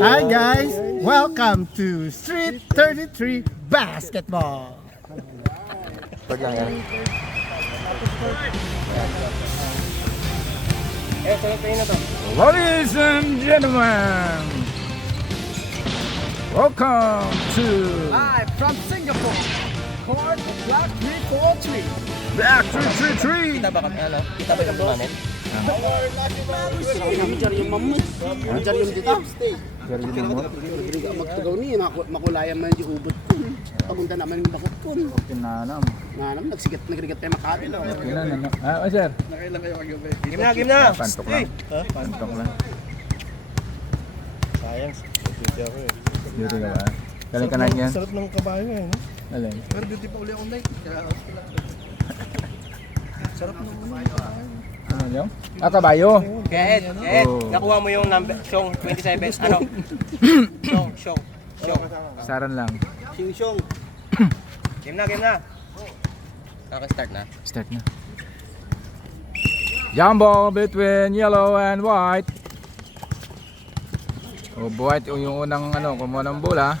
Hi guys, welcome to Street 33 Basketball. Ladies and gentlemen, welcome to Live from Singapore, court Black 343. Black 333. Kita ba yung namin? Mencari yung mamut, mencari yung dito. Hindi ka magtugaw niya, makulayan man yung ubod ko. Pagunta naman yung bakot ko. Pinanam. Nanam, nagrigat tayo Makati. Sir. Game na! Pantok lang. Pantok lang. Sayang, duty ako eh. Dito ka ba? Galing ka na niya? Sarap ng kabayo eh, no? Galing. Pero duty pa uli ako night. Sarap ng kabayo. Ano yun? Kabayo. Ed, Oh. nakuha mo yung number, Shong 27, ano? Shong. Saran lang. Sing-song. Game na. Start na. Start na. Jumbo between yellow and white. White yung unang kumuha ng bola.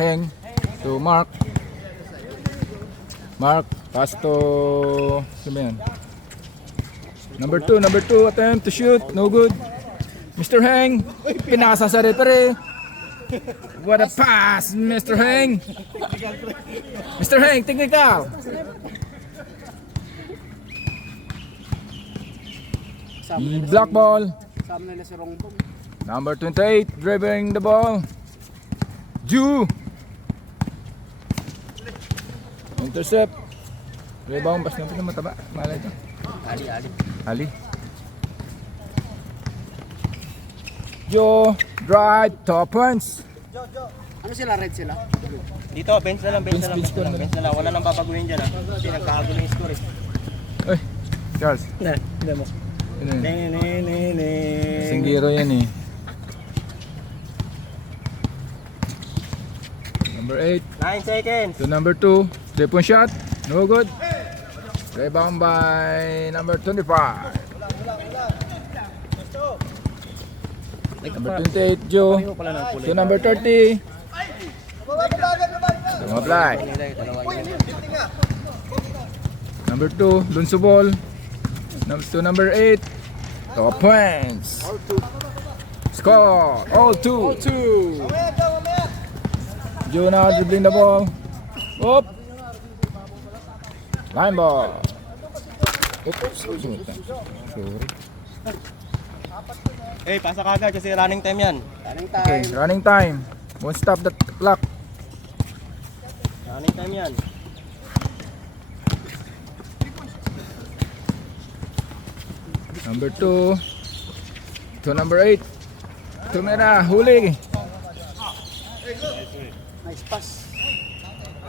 Hang to Mark. Pass to sino yan? Number 2 attempt to shoot, no good. Mr. Heng, pinasa sa referee. What a pass, Mr. Heng. Mr. Heng, technical. Black ball. Sama nila si Rongbong. Number 28, dribbling the ball. Ju. Intercept. Rebound, pas na mataba. Malay ito. Ali. Joe, drive, top points. Ano sila, red sila? Dito, bench na lang. Wala nang babaguhin dyan ah. Kasi nagkakagulo yung score eh. Uy, Charles. Hindi mo. Ano yun? Singgiro yan eh. Number 8 9 seconds. to number 2. 3-point shot. No good. Rebound by number 25. Number 28, Joe. To number 30. Don't apply. Number 2, Lunso ball. To number 8. Top points. Score. All two. Joe now dribbling the ball. Up. Line ball. Oops. Sorry. Pasa ka agad kasi running time yan. Okay, running time. Won't stop the clock. Running time yan. Number 2 to number 8. Tumira, huli. Nice pass.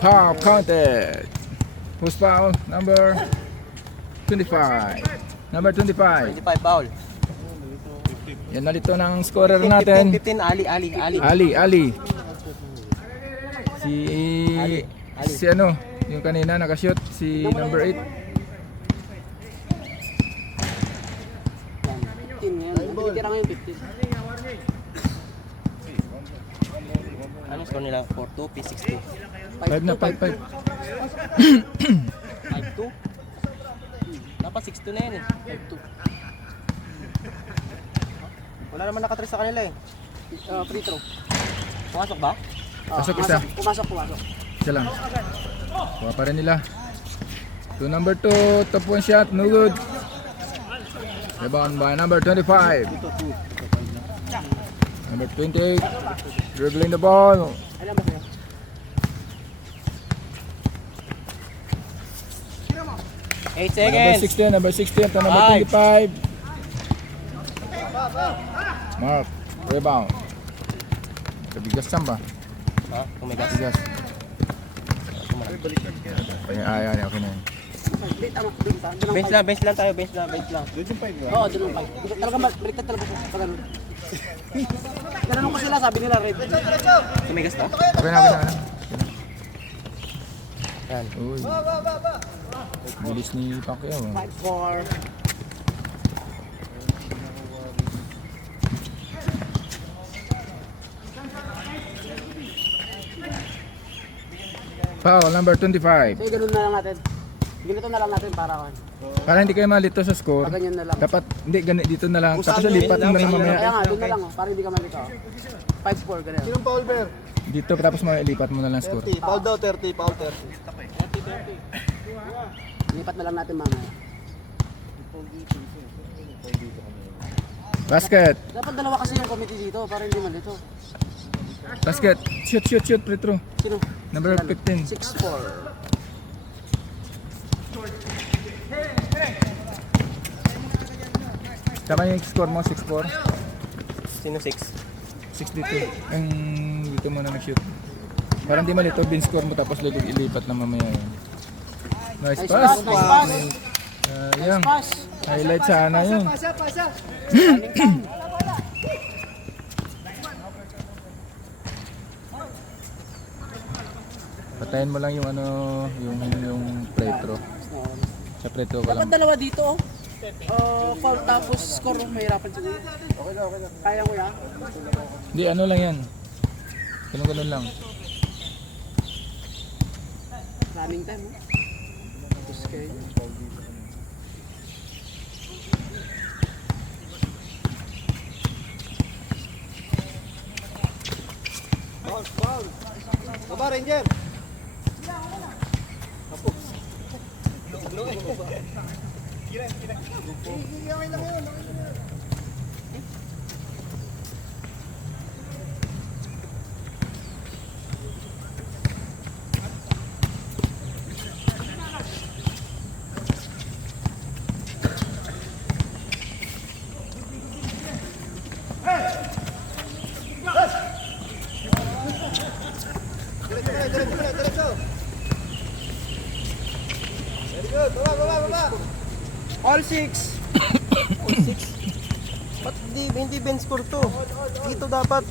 Foul counted. Who's foul? Number 25. Number 25. 25 foul. Yan na dito ng scorer natin. 15, Ali. Ali. Si ano, yung kanina nakashoot, si number 8. 15 yan. Titira ngayon 15. Ano score nila? 4-2, P60. 5 na, 5. 5-2? Dapat 6-2 na yan eh. 5-2. Wala naman nakatrace sa kanila eh. Free throw. Pumasok ba? Pasok isa. Pumasok. Isa lang. Kuha pa rin nila. To number 2, top 1 shot, no good. Rebound by number 25. Number 28. Dribbling the ball. 8 Number seconds. 16. Number 16 at number 25. Mark. Rebound. Kabigas yan ba? Ha? Kumigas. Kabigas. Ayan, okay na yun. Bench lang tayo, bench lang. Oo, doon ang 5. Talaga baliktad talaga po. Pag ano. Ganun ko sila, sabi nila red. Kumigas na? Okay na. Yan. Uy. Bilis ni Pacquiao. 5-4. Foul, number 25. Sige, ganun na lang natin. Ganito na lang natin para kan. Para hindi kayo malito sa score. Pag ganyan na lang. Dapat, hindi, ganito dito na lang. Tapos lipat mo na rin Kaya mamaya. nga, doon na lang oh, para hindi ka malito. 5-4, ganun. Sinong foul, Ber? Dito, tapos mamaya lipat mo na lang score. 30. Foul daw, 30. Foul 30. Lipat na lang natin mamaya. Basket. Dapat dalawa kasi yung committee dito para hindi malito. Basket. Shoot, free throw. Sino? Number 15. 6-4. Tama yung score mo, 6-4. Sino 6? 6 dito. Ang dito mo na nag-shoot. Para hindi malito, bin score mo tapos ilipat na mamaya yun. Nice Nice pass. pass, nice pass. Sayang. Pass. Highlight sana yun. Pasa. Patayin mo lang yung ano, yung free throw. Sa free throw ka lang. Dapat dalawa dito oh. Foul tapos score, mahirapan siguro. Okay na. Kaya mo yan? Hindi, ano lang yan. Ganun lang. Running time oh. Tapos kayo. Foul. Baba, Ranger. All 6. Ba't hindi bench score to? Dito dapat.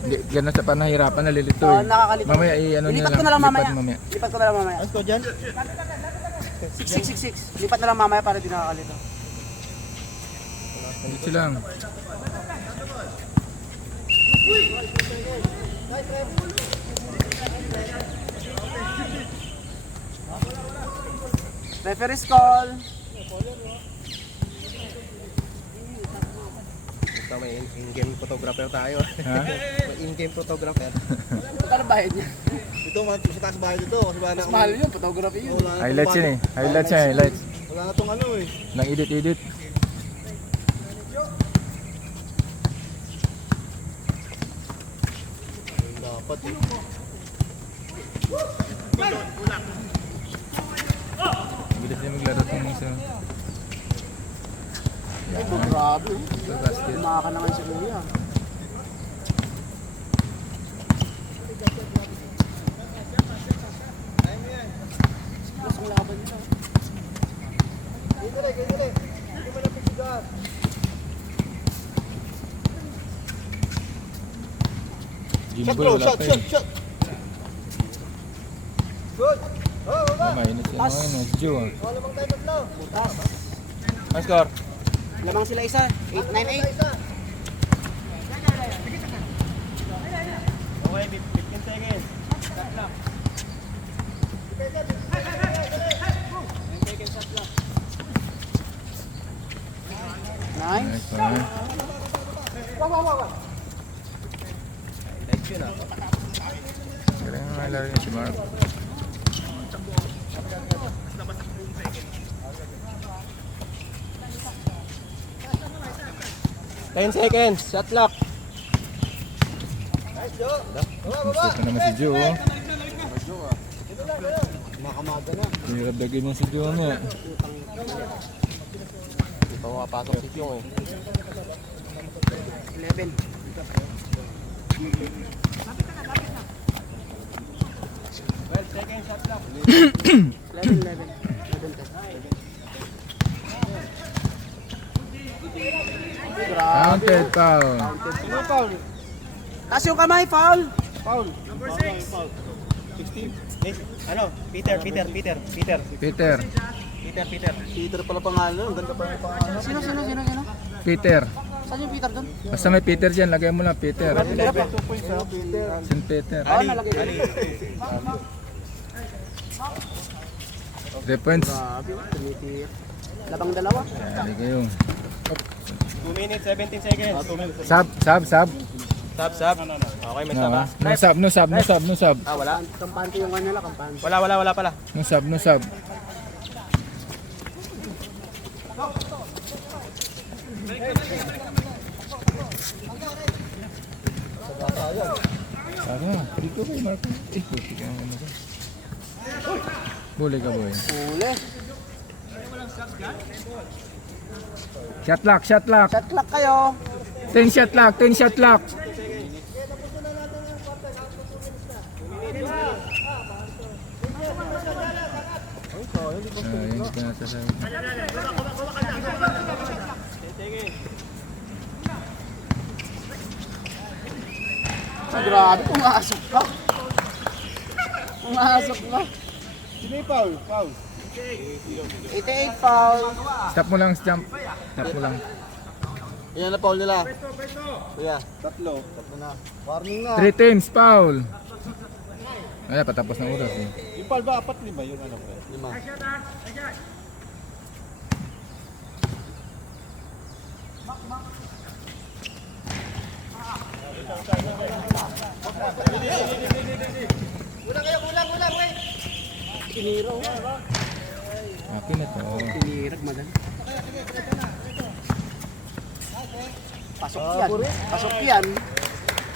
Hindi, ganun sa panahirapan, nalilito Oo, eh. nakakalito. Mamaya, ano Lipat na ko na lang mamaya. lipat mamaya. Lipat ko na lang mamaya. Ano to dyan? 6. Lipat na lang mamaya para di nakakalito. Dito lang. Referee's call. Ito may in-game photographer tayo. Ha? May in-game photographer. Ano bayad niya? Ito, sa taas bahay dito. Kasi wala na Mas mahal yun, photography yun. Highlights yun eh. Highlights. Wala na itong ano eh. Nang edit. Dapat eh. Bilis niya maglaro itong isa. Ay, grabe. Sa basket. Umaka naman si Kuya. Lasong laban nila. Hindi mo napigsigan. Jimbo wala pa eh. Shot. Good. Oh, baba. Mainit siya. Nice Joe ah. Oh, lamang tayo tatlo. Nice score. Lamang sila isa. 8-9-8. Isa. Okay, 15 seconds. Stop lang. Nice. Nice one. Light yun ah. Galing nga laro niya si Mark. 10 seconds. Shot clock. Gusto naman si Joe. Oh. Makamaga na. Hirap dagin niya si Joe nga. Ito mapasok si Pyong eh. 11. 12 seconds. Shot clock. 11. Counted foul. Taas yung kamay, foul. Ano? Peter. Peter. Peter pala pangalan. Ang ganda pa yung pangalan. Sino? Peter. Saan yung Peter doon? Basta may Peter dyan, lagay mo lang Peter. Peter. St. Peter. Oo, nalagay ko. 3 points. Grabe, tumitir. Labang dalawa. Dali kayo. 2 minutes, 17 seconds. Sub. Sub. Okay, may tama. No sub. Ah, wala? Kampante yung kanila, kampante. Wala pala. No sub. Tara, dito kayo Marco. Puti ka naman ako. Buli ka boy. Huli. Shot lock. Shot clock kayo. 10 shot lock. Ayun ka na sasabi. Grabe, pumasok ka. Sino yung foul? 88 foul. Stop mo lang, jump. Stop mo lang. Yan na foul nila. Kuya. Tatlo na. Warning na. 3 teams, foul. Ay, patapos ng oras eh. Yung foul ba? 4 ba yung ano? 5. Tiniro. Akin na to. Tinirag, madal. Pasok yan.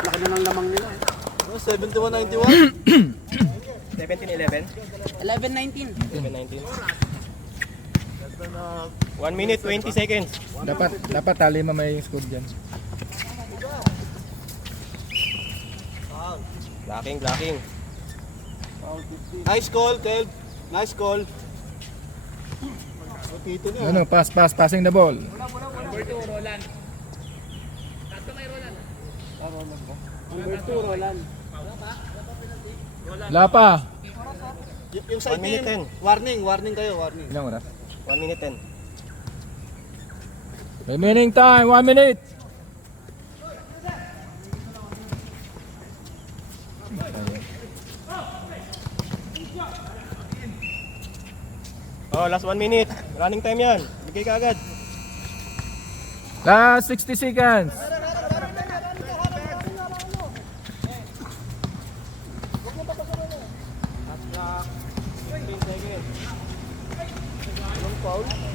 Laki na ng lamang nila. 71-91. 17-11. 11-19. 7-19. 1 minute, 20 seconds. Dapat tali mamay yung score dyan. Blocking. Nice call, Ted. Nice call. Tito niya. Ano, passing the ball. Number 2, Roland. Wala pa. Yung side 1 minute team, 10. warning kayo, warning. Ilang oras? 1 minute 10. Remaining time, 1 minute. Oh, last 1 minute. Running time yan. Bigay ka agad. Last 60 seconds.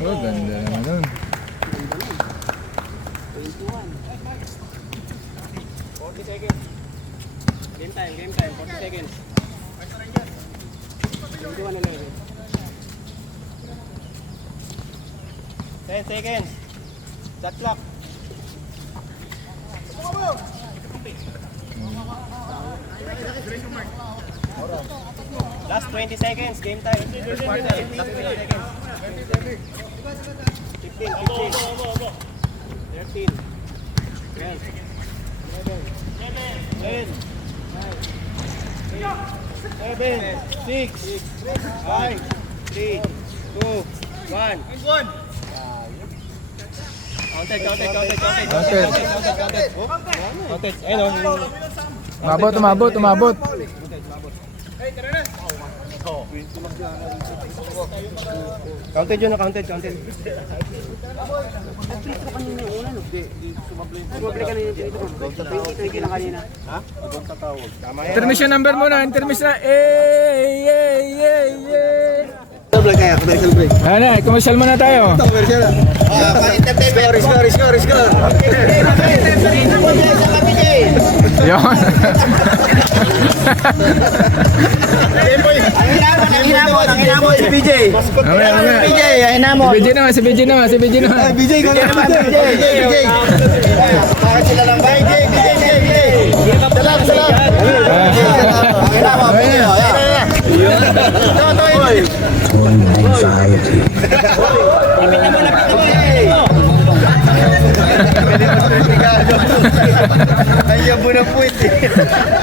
Oh, ganda naman nun. 40 seconds. Game time. 40 seconds. 21-11. 10 seconds. Shot clock. Last 20 seconds. Game time. First quarter. Last 20 seconds. 15. 13. 12. 10. 7. 6. 5. 3. 2. 1. Counted. Ayun o. Umabot. Counted yun, counted. Nag-free throw kanina yung una, no? Sumabli kanina yung free throw. 20 lang kanina. Ha? Ibang tatawag. Tama yan. Intermission number muna. Intermission na. Commercial break kaya, commercial break. Ano, commercial muna tayo. Commercial. Score. Yun. Ang hinamon si PJ. Mamaya. PJ, ang hinamon. Si BJ naman. BJ, bakit sila lang ba? Salam. Ang hinamon, PJ.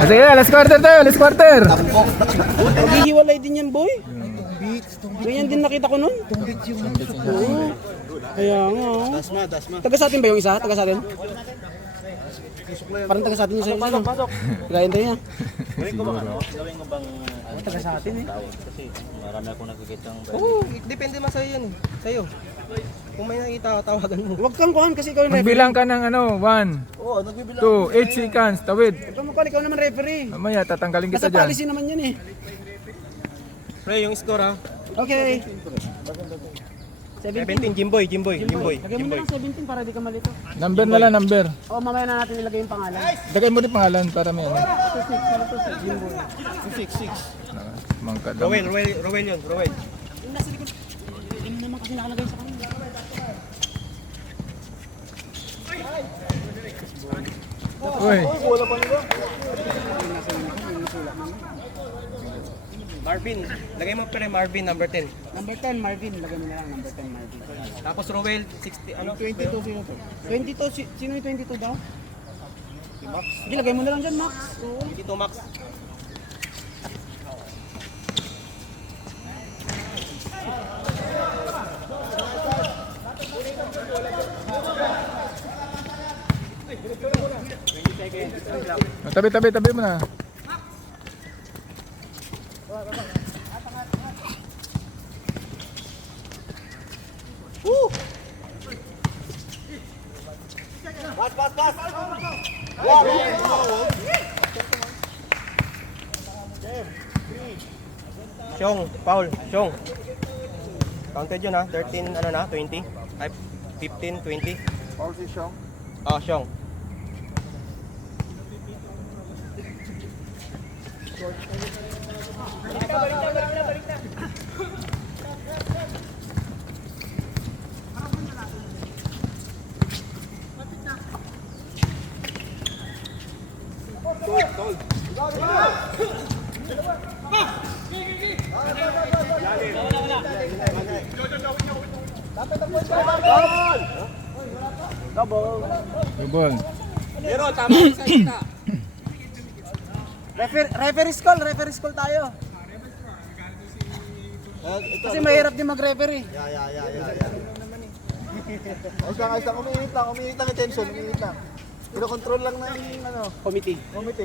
Sige, last quarter tayo, last quarter. Maghihiwalay din yan, boy. Ganyan din nakita ko nun. Oo. Kaya nga, oh. Taga sa atin ba yung isa? Taga sa atin? Parang taga sa atin yung isa. Tagayin tayo niya. Gawin ko bang Taga sa atin eh. kasi marami akong nakikita ng Oo, depende man sa'yo yan eh. Sa'yo. Kung may nakita, tawagan mo. Huwag kang kuhan kasi ikaw yung referee. Magbilang ka ng 1, Oo, nagbibilang. 2, 8 seconds, tawid. Ikaw mo ikaw naman referee. Mamaya, tatanggalin kita Basta dyan. policy naman yan eh. Pre, yung score ha. Okay. 17, Jimboy. Lagay mo na lang 17 para di ka malito. Number na lang, number. O mamaya na natin ilagay yung pangalan. Dagay mo din pangalan para may ano. 6. Mangka daw. Rowel yun. Yung nasa likod. Yung naman kasi nakalagay sa kanila. Uy, Marvin, lagay mo pre Marvin, number 10. Number 10, Marvin. Lagay mo na lang number 10, Marvin. Tapos Rowel, 60, ano? 22 sino to? 22, sino yung 22 daw? Si Max. Sige, lagay mo na lang dyan, Max. Oo. 22 max. tabi mo na. Syong, foul, Syong. Counted yun ha, 13, ano na, 20. Ay, 15, 20. Paul si Sean. Ah, Syong. Good ball. Referee school tayo. Kasi mahirap din mag-referee. Ayos lang, umiinit lang yung tension, Kinokontrol lang ng Committee.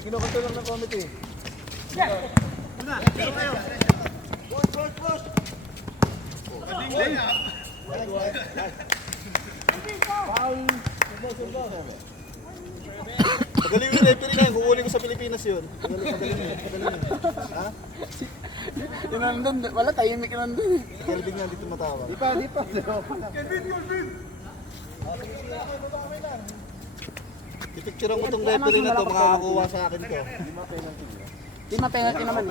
kinokontrol lang ng committee. Magaling yung referee na yun, kukunin ko sa Pilipinas yun. Magaling yun. Ha? Yung nandun, wala tahimik nandun. Kelvin nga dito matawa. Di pa. Ipicturean ko tong referee na to, makakakuha sa akin to. Di ma-penalty naman.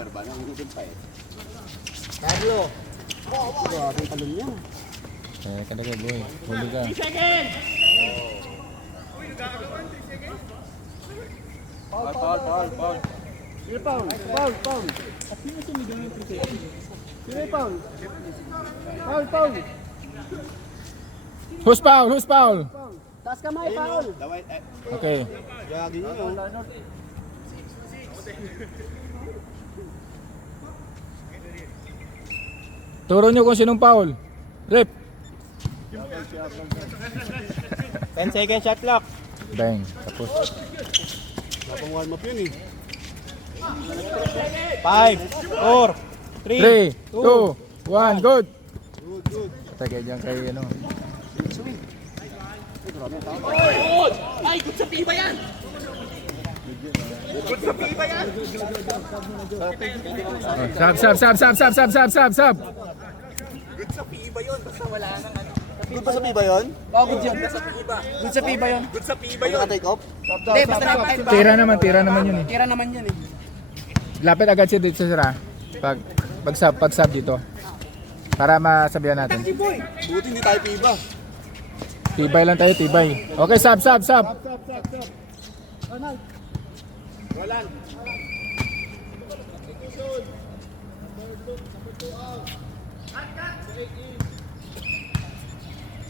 Pablo! Grabe yung talon niya. Kada ka boy. Huli ka. Foul. Sino Paul? Sino sumigaw ng protest? Sino yung Paul? Paul. Who's foul? Taas kamay, Paul. Okay. Gagi nyo. Turo nyo kung sinong foul. Rep. 10 second shot clock. Bang. Tapos. Napang warm up yun eh. 5, 4, 3, 2, 1, good. Good. Patagay dyan kay ano. Sab. Good pa sa piba yun? Oh, good yun. Good sa piba yun. Pag naka-take off? Hindi, basta na Tira naman yun eh. Tira naman yan eh. Lapit agad siya dito sa pag sub dito. Para masabihan natin. Buti hindi tayo piba. Tibay lang tayo, tibay. Okay, sub.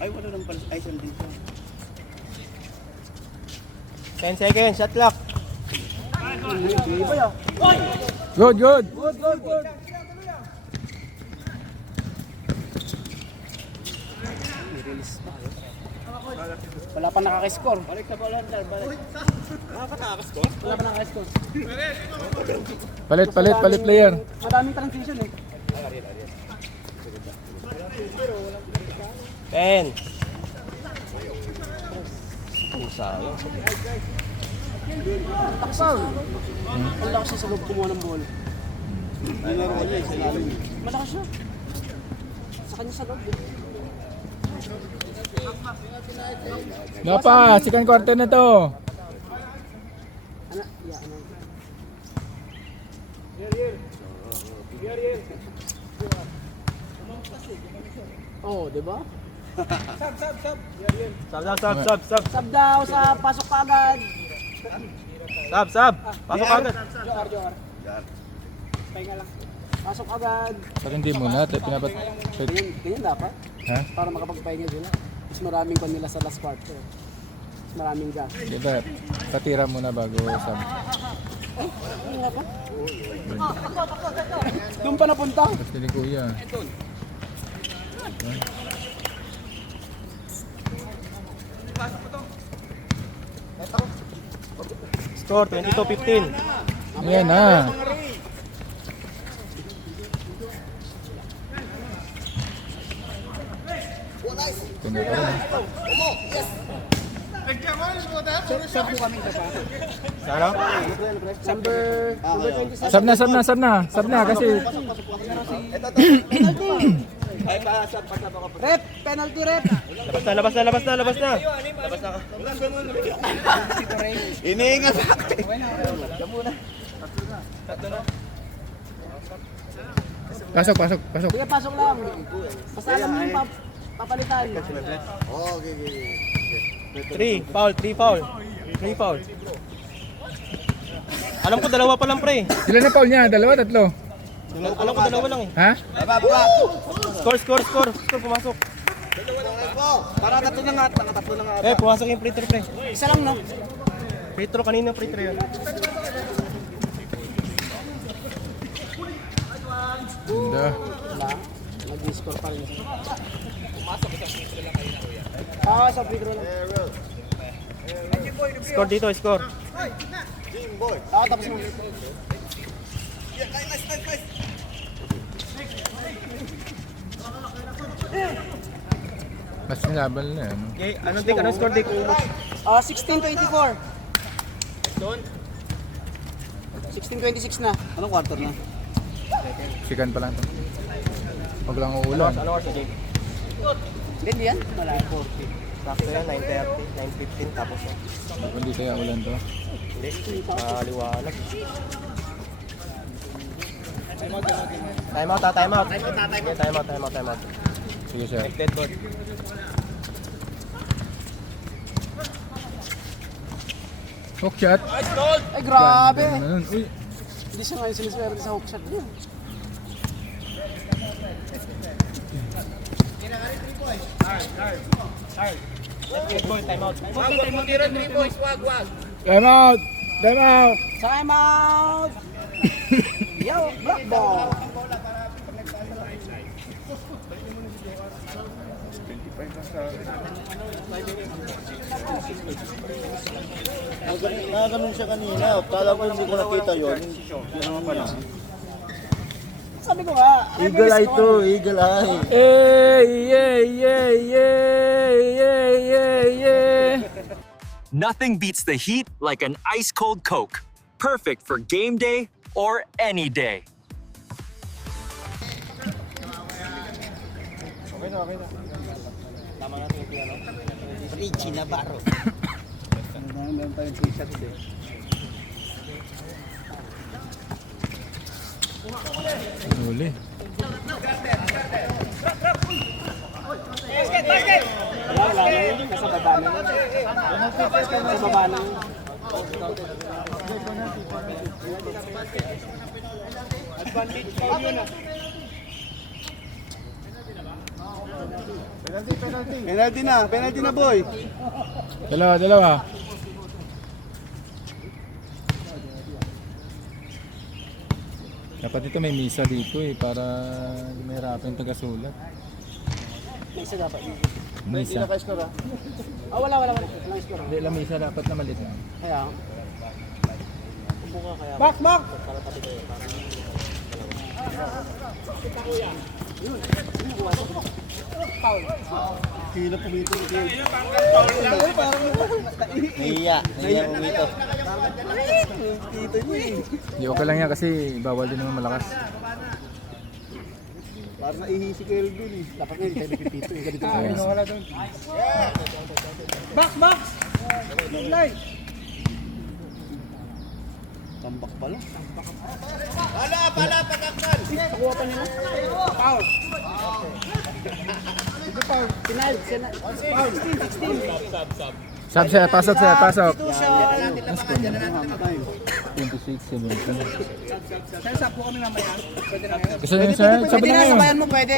Ay, wala nang pala. Ay, saan dito? 10 seconds, shot clock. Good. Wala pa nakaka-score. Balik sa bola, balik. Wala pa nakaka-score. Palit player. Madaming transition eh. 10. Taksaw. Ang lakas siya sa loob kumuha ng bola. Malakas siya. Sa kanya sa loob eh. Napa, second quarter na to. Oh, di ba? Sub. Sub daw sa pasok pa agad. Sub. Pasok agad. Joar. Pahinga lang. Pasok agad. Pero hindi muna, pinapat... Ganyan dapat. Ha? Para makapagpahinga sila. Mas maraming pa nila sa last quarter. Mas maraming gas. Diba, patira muna bago sub. Doon pa napunta. Tapos ni Kuya. Score 22-15. Ayan na. Ito na pa rin. Sub po kaming kapa. Sana? Number 27. Sub na kasi Rep! Penalty rep! Labas na. Iniingat sa akin. pasok. Sige, pasok lang. Basta alam mo yung papalitan. Oh, okay. 3 foul. Alam ko dalawa pa lang pre. ilan na foul niya? Dalawa, tatlo? Alam ko dalawa lang eh. Ha? Baba. Score, pumasok. Para tatlo na nga. Tatlo na nga. Pumasok yung free throw pre. Isa lang, no? Free throw kanina free throw yun. Ganda. Wala. Nag-score pa rin. Sa free throw lang. Score dito, score. Tapos mo. Mas nilaban na yan. Okay, anong score dik? 16-24. 16-26 na. Anong quarter na? Second pa lang to. Huwag lang uulan. Ano oras na Jake? Hindi yan. Malabo. Sakto yan, 9:30, 9:15 tapos na. Hindi kaya ulan to. Hindi, maliwanag. Time out. Okay, time out. Sige sir. Dead ball. Hook shot. Ay, grabe. Ganda na nun. Uy. Hindi siya ngayon siniswerte sa hook shot niya. Dead ball, time out. Time out! Time out! Yo, black ball. Nakaganon siya kanina. Kala ko hindi ko nakita yun. Yun pala. Sabi ko nga. Eagle eye to. Eagle eye. Nothing beats the heat like an ice-cold Coke. Perfect for game day or any day. Tama nga 20 ano. Richie Navarro. Meron tayong t-shirt eh. Huli. Wala na yun. Nasa baba na yun. Nasa baba na yun. Advantage pa yun ah. Penalty na boy. Dalawa. Dapat ito may misa dito eh, para hindi mahirapan yung taga-sulat. May isa dapat. Misa. Ah, wala. Walang score. Hindi lang misa dapat na malit lang. Kaya. Back! Hila pumito. Iya pumito. Hindi okay lang yan kasi bawal din naman malakas. Parang naihi si Kelvin eh. Dapat nga hindi tayo nagpipito. Ganito na. Ayos. Box! Line! Tambak pala. Nakuha pa nila. Foul. Final. Foul. 16. Sab, pasok. 26, 17. Sir, sapo kami mamaya. Pwede na ngayon. Gusto niyo sir? Sabi Pwede na na, ngayon. sabayan mo pwede.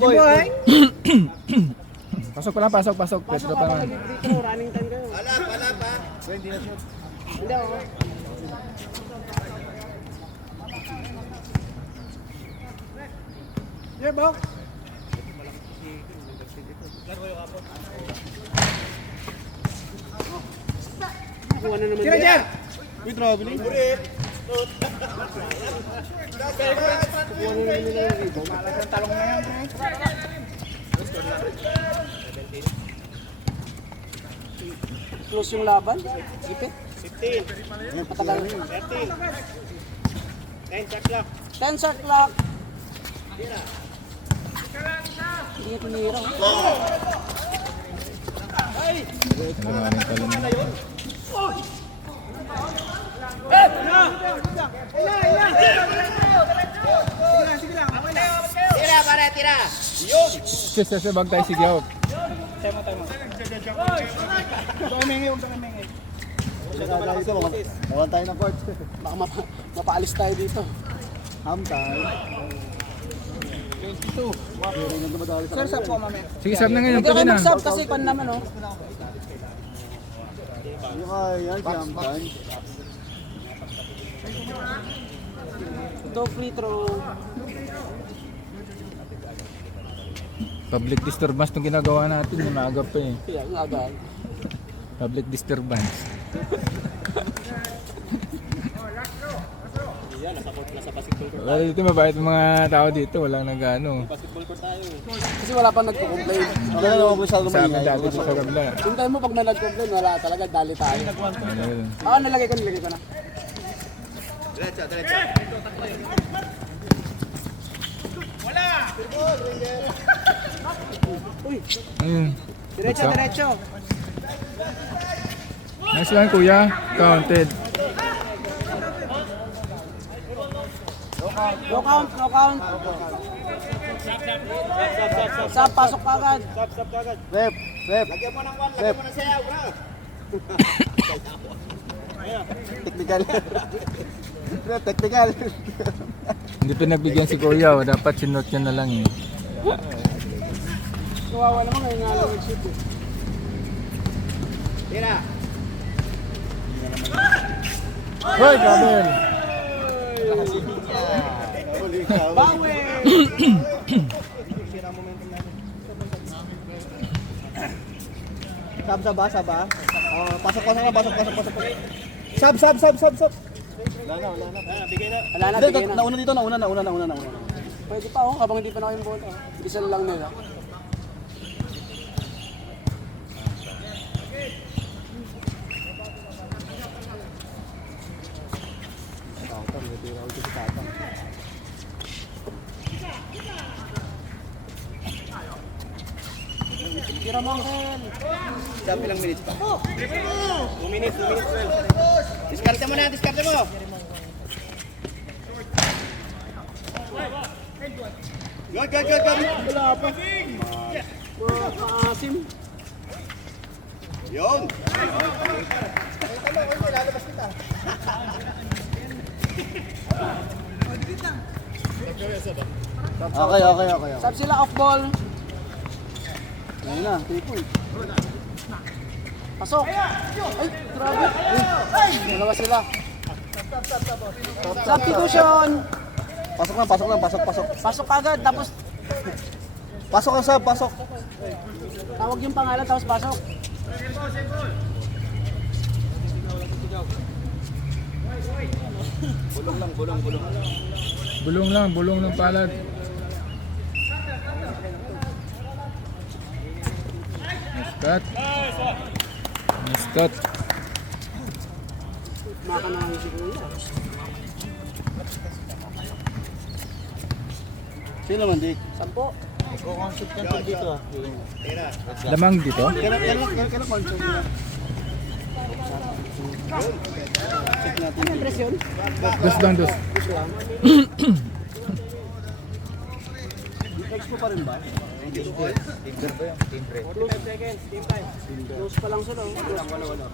Boy. Pasok pa lang, pasok. Petro pa lang. Dito, running time kayo. Wala pa. Hindi ako. Yeah, Bok. Kuha na naman. Tira dyan! Uy, traveling. Kuha na naman nila yung rito. Malas ang talong na yan, bro. Close yung laban. Ipit. 15, Patagal. 13, 10 shot clock. 10 shot clock. Hindi niya tinira. Nangaling pala na. Tira, pare, tira. Sige, bag tayo sige out. Mawalan tayo ng court. Baka mapaalis tayo dito. Ham tayo. 22. Sir, sub po mamaya. Sige, sab na ngayon. Hindi Pwede kayo na. mag-sub kasi pan naman oh. Yung kaya, jump time. Ito free throw. Public disturbance itong ginagawa natin. Yung maaga pa eh. Kaya, ang agad. Public disturbance. Wala dito, mabait yung mga tao dito. Walang nag-ano. Kasi wala pang nagko-complain. Wala na ako masyado Sa amin maingay. dati sa kabila. Sundan mo pag may nag-complain, wala talaga, dali tayo. Ayun. Nalagay ko na. Uy, Ayun. diretso. Nice one kuya. Counted. No count. Sub, pasok ka agad. Rep. Lagyan mo ng 1, lagyan mo ng sayaw, bro. Technical. Technical. Hindi pinagbigyan si kuya. Dapat sinot niya na lang eh. Kawawa naman, ngayon nga lang yung shoot eh. Tira. Hoy, Gabriel! Bawi! Sab. Pasok. Sab. Bigay na. Wala na, Hindi, bigay na. nauna dito, nauna. Pwede pa oh, habang hindi pa na yung bola. Bisa lang nila. Tira mo, Angel. Sabi lang minutes pa. 2 minutes, 12. Diskarte mo na, diskarte mo. Good, good, good, good. Wala pa. Maasim. Yun. Okay. Sab sila off ball. Ayun na, 3 points. Pasok. Ay, grabe. Dalawa sila. Substitution. Pasok. Pasok agad, tapos Pasok ang sab, pasok. tawag yung pangalan, tapos pasok. Bulong ng palad. Nice cut. Maka na yung siguro yan. Sino man, Dick? 10. Concept yan dito ah. Lamang dito. Kailan concept niya? Check natin. Ano yung dress yun? Dos. Next mo pa rin ba? Close pa lang sila. Wala.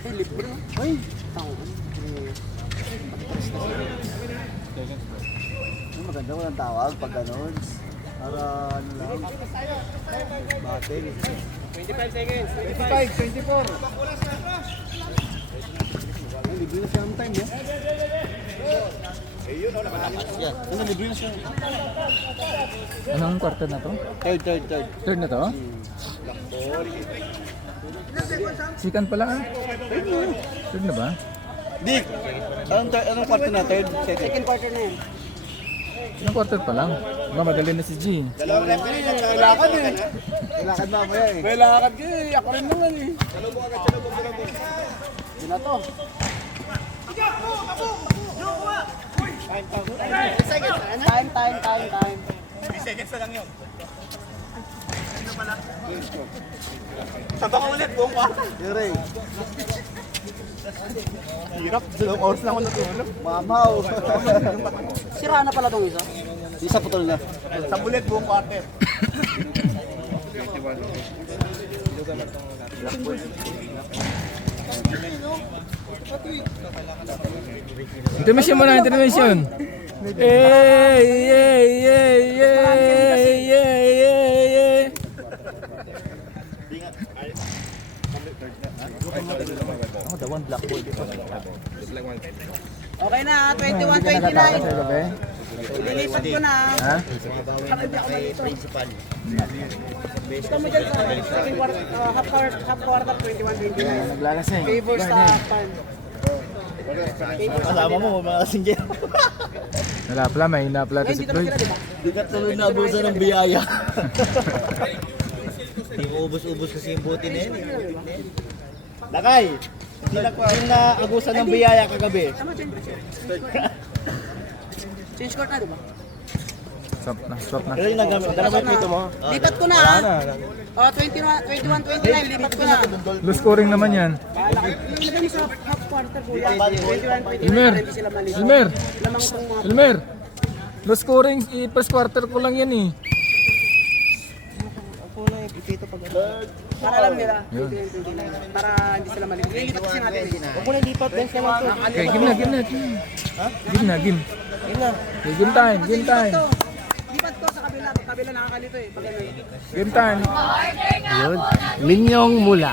Ay, libre. Ay, tangon. Maganda walang tawag pag ganun. Para ano lang. Battery. 25 seconds. 24. Ay, libre na siya ang time eh. Ano, libre na siya. Anong quarter na to? Third. Third na to? Second pala ah. Third na ba? Dick, anong quarter na? Third? Second? Second quarter na yan. Anong quarter pa lang? Madali na si G. Lakad eh. Lakad mamaya eh. May lakad ka eh. Ako rin naman eh. Yun na to. Time. 3 seconds na lang yun. Sabak ulit, buong kwarta. Yuri. Hirap, 2 oras na ako natulog. Mamaw. Sira na pala tong isa. Isa putol na. Sa bulit, buong quarter. Intermission muna, intermission. Okay na, 21-29. Ililipat ko na. Ha? Hindi ako malito. Gusto mo dyan sa second quarter, half quarter 21-29. Naglalasing. Favor sa pan. Kasama mo, mga kasingger. Wala pala, may hina pala to Ngayon si dito na Floyd. sila, di ba? Di ka tuloy na abusan ng biyaya. Hindi mo ubos-ubos kasi yung buti na yun. Lakay! Hindi na abusan ng biyaya kagabi. Tama, change court na, di ba? Swap na. Pero yung nagamit, dalawa dito mo. Lipat ko na. Oh, 21-29, lipat ko na. Low scoring naman yan. Ilagay mo sa half quarter po yan. 21-29, Elmer! hindi sila malito. Elmer! Lamang pong mga... Elmer! Low scoring, first quarter ko lang yan eh. Para alam nila, 21-29. Para hindi sila malito. Lilipat kasi natin. Huwag mo na lipat, bench naman to. Okay, game na. Game. Yun na. Okay, game time. Lipat ko sa kabila. Kabila nakakalito eh. Pag ano. Game time. Yun. Minyong mula.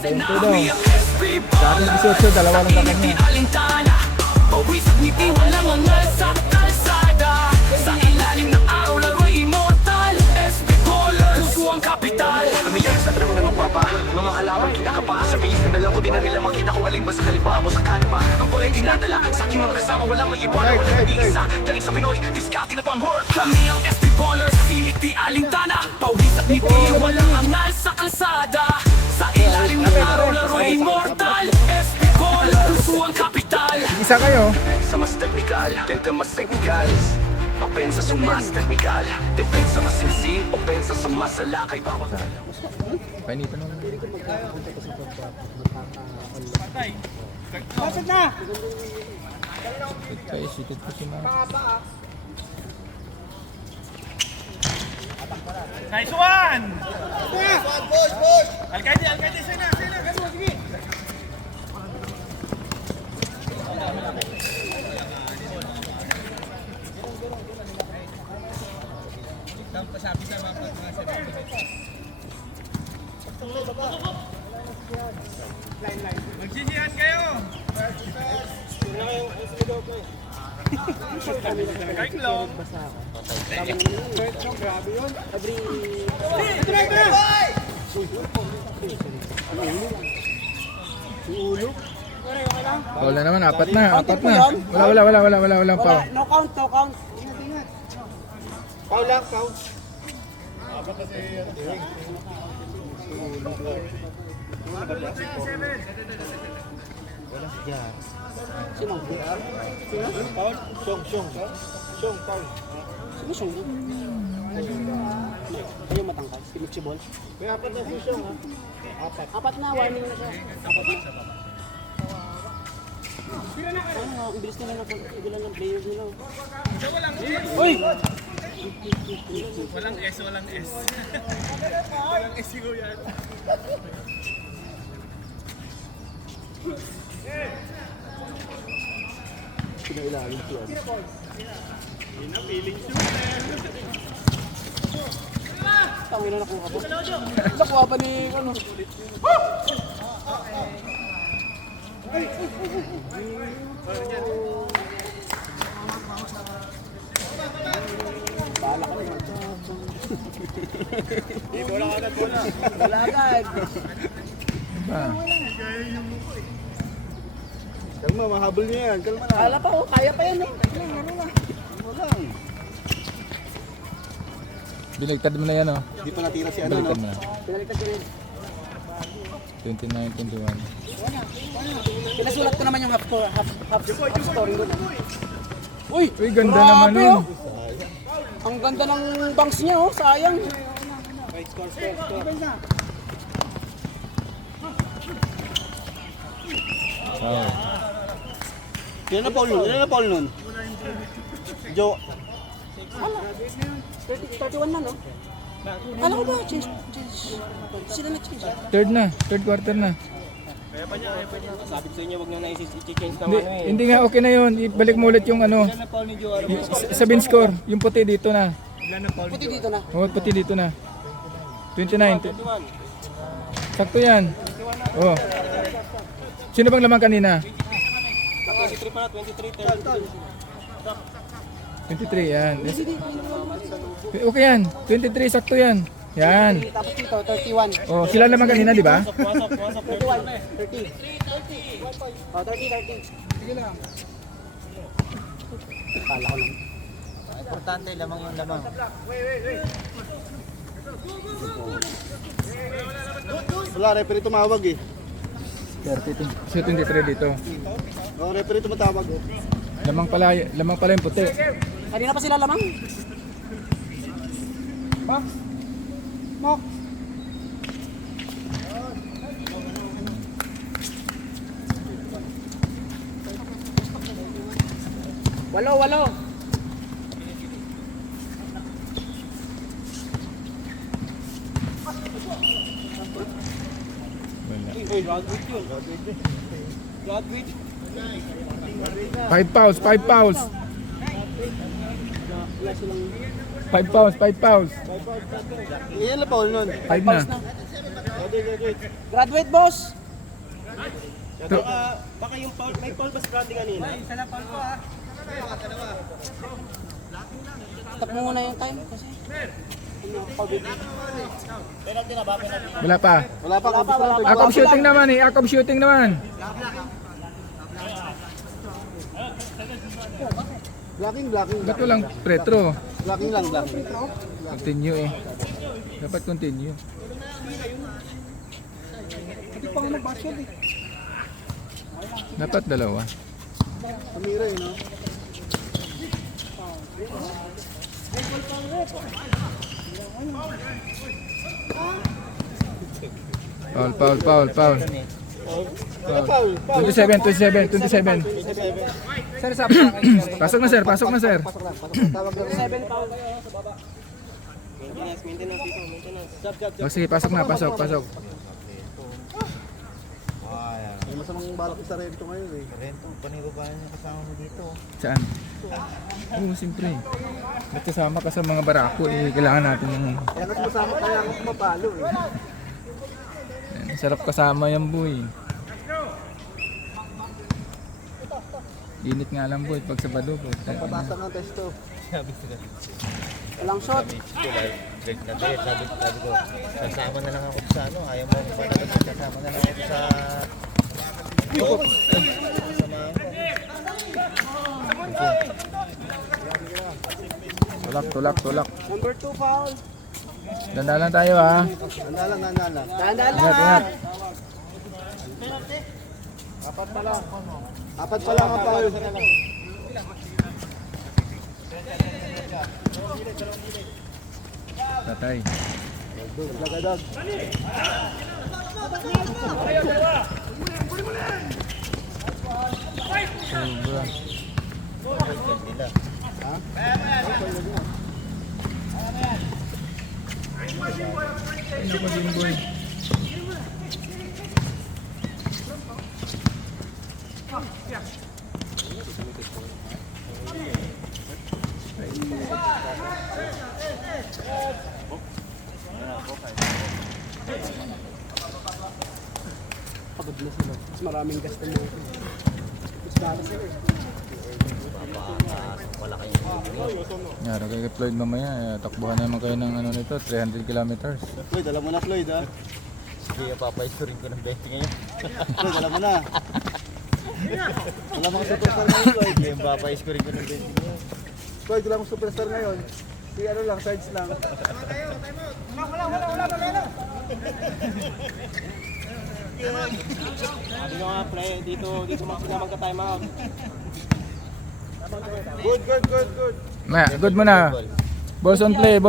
Bento daw. Dati 18, dalawa lang kakanya. Pawisip ngiti walang angal sa kalsada. Sa ilalim ng araw lago'y immortal. SB Colors, puso ang kapital. Umiyak sa tramo ng magpapa. Mga halaman kita ka pa. Sa bilis na dalaw ko din na nila makita ko alin ba sa kalipa mo sa kanma. Ang poegi dinadala sa aking mga kasama, walang may iwan. Iisa, galing sa Pinoy, diskarte na pang-horror. Kami ang SB Ballers, pilit di alintana. Pawis at ngiti, walang angal sa kalsada. Sa ilalim ng araw, laro'y immortal. SB Ballers, puso ang kapital. Isa kayo. Sa mas technical, tenta mas technical. Opensa sa mas technical. Depensa mas sinsi, opensa sa mas alakay. Bawat Painitan naman. Lapit na! Kaya sitit ko si ma'am. Nice one! Alcaide, sena. Sige. Magsisihan kayo! Kahit long. Wala naman, apat na. Wala pa. No count, no count. Foul lang, foul. Sino? Foul? Siyong, foul. Sino siyang? Ayaw matangkad, flexible. May apat na si Siyong, ha? Apat na, warning na siya. Apat na. Ano, ang bilis nila na igulan ng players nila. Uy! Walang S. Walang S siguro yan. Pinailalim ko yan. Tangin na nakuha pa. Nakuha pa ni, ano. Wala agad. Kalma, mahabol niya yan. Kalma na. Kala pa, oh, kaya pa yan eh. Walang. Biligtad mo na yan, oh. Hindi pa natira si ano, no? Biligtad mo na. Pinaliktad ko rin. 29, 21. Pinasulat ko naman yung half story doon. Uy! Uy, ganda grabe, naman nun. oh. Ang ganda ng bangs niya, oh. Sayang. Wow. Ilan na Paul nun? Joe. 31 na, no? Alam ko ba, change. Sila na-change. Third quarter na. Sabi ko sa inyo, wag na i-change ng Hindi, ano eh. hindi nga, okay na yun. Ibalik mo ulit yung ano. Sa bin score, yung puti dito na. Puti dito na. Oo, puti dito na. 29. Sakto yan. Oh. Sino bang lamang kanina? 23 pa na, 23, 23, yan. Okay yan. 23, sakto yan. Yan. Tapos dito, 31. Oh, sila naman kanina, di ba? 31. 30. Oh, 30. Sige lang. Kala ko lang. Importante, lamang yung lamang. Wala, referee tumawag eh. 23 dito. Oh, referee tumatawag eh. Lamang pala yung puti. Kanina pa sila lamang. Mok. Walo. Five fouls. 5 fouls. Ilan na Paul nun? 5 na. Graduate, boss. Baka yung foul, may foul ba si Brandy kanina? Tap mo muna yung time kasi. Wala pa. Wala pa. Akong shooting naman eh. Blocking. Ba't walang pretro? Blocking lang. Continue eh. Dapat continue. Dapat dalawa. Tumira yun, no? Foul. Foul. 27. Sir, sabi sa akin. Pasok na sir. Tawag na rin. 7 foul. Maintenance dito, maintenance. Oh, sige, pasok na. Pasok. May masamang balak sa Rento ngayon eh. Rento, panirubahan niya kasama mo dito. Saan? Oo, siyempre. Ba't kasama ka sa mga barako eh. Kailangan natin ng... Kaya kasi masama kaya ako pumapalo eh. Sarap kasama yan boy. Init nga lang boy pag Sabado po. Patasan ng testo. Walang shot. Sabi ko, sasama na lang ako sa ano. Ayaw mo pa naman sasama na lang ako sa... Tulak. Number 2 foul. Dandalan tayo ha. Nandalang. Dahan-dahan Ingat. lang. Apat pa lang ang foul. Tatay. Lagadag. Sobra. Ano pa din boy? Pagod na sila. Mas maraming gasto mo. Mas dami sila eh. Yara kay Floyd mamaya, takbuhan naman kayo ng ano nito, 300 kilometers. Floyd, alam mo na Floyd ha? Sige, papaisturin ko ng 20 ngayon. Floyd, alam mo na. Wala mga superstar ngayon Floyd. Sige, papaisturin ko ng 20 ngayon. Floyd, wala mga superstar ngayon. Si ano lang, Sarge lang. Sabi ko nga, pre, dito magka-time out. Good. Maya, good mo na. Balls on play.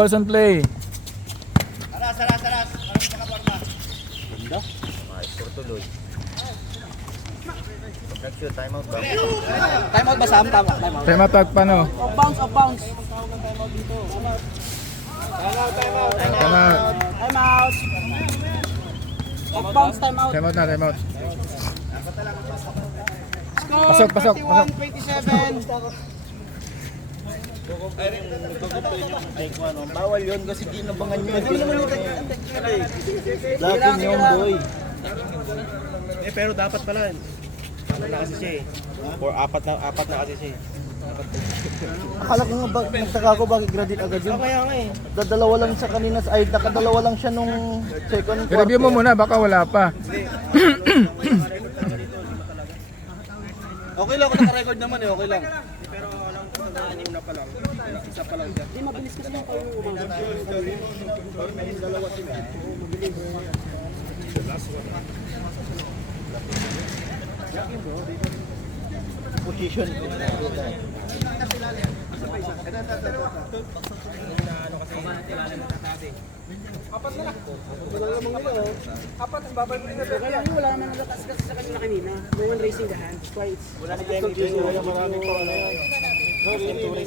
Saras. Pa-istur tuloy. Pag nag-shoot, time out ba? Time out ba Sam? Tama. Time out paano? Off bounce. Time out. Time out. Off bounce, time out. Time out. Score, Pasok. 31-27. Bawal yun kasi ginabangan nyo. Lakin yung boy. Pero dapat pala. Apat na kasi siya eh. Or apat na kasi siya eh. Akala ko nga, nagtaka ko bakit graduate agad yun. Kaya nga eh. Dadalawa lang siya kanina, ay nakadalawa lang siya nung second quarter. I-review mo muna, baka wala pa. Okay lang, kung naka-record naman eh, okay lang. Pero alam ko na anim na pa lang. Isa pa lang siya. Hindi, mabilis kasi yung kayo umaga. Position. Kaya wala naman nalakas kasi sa kanina. No one raising the hand. That's why it's...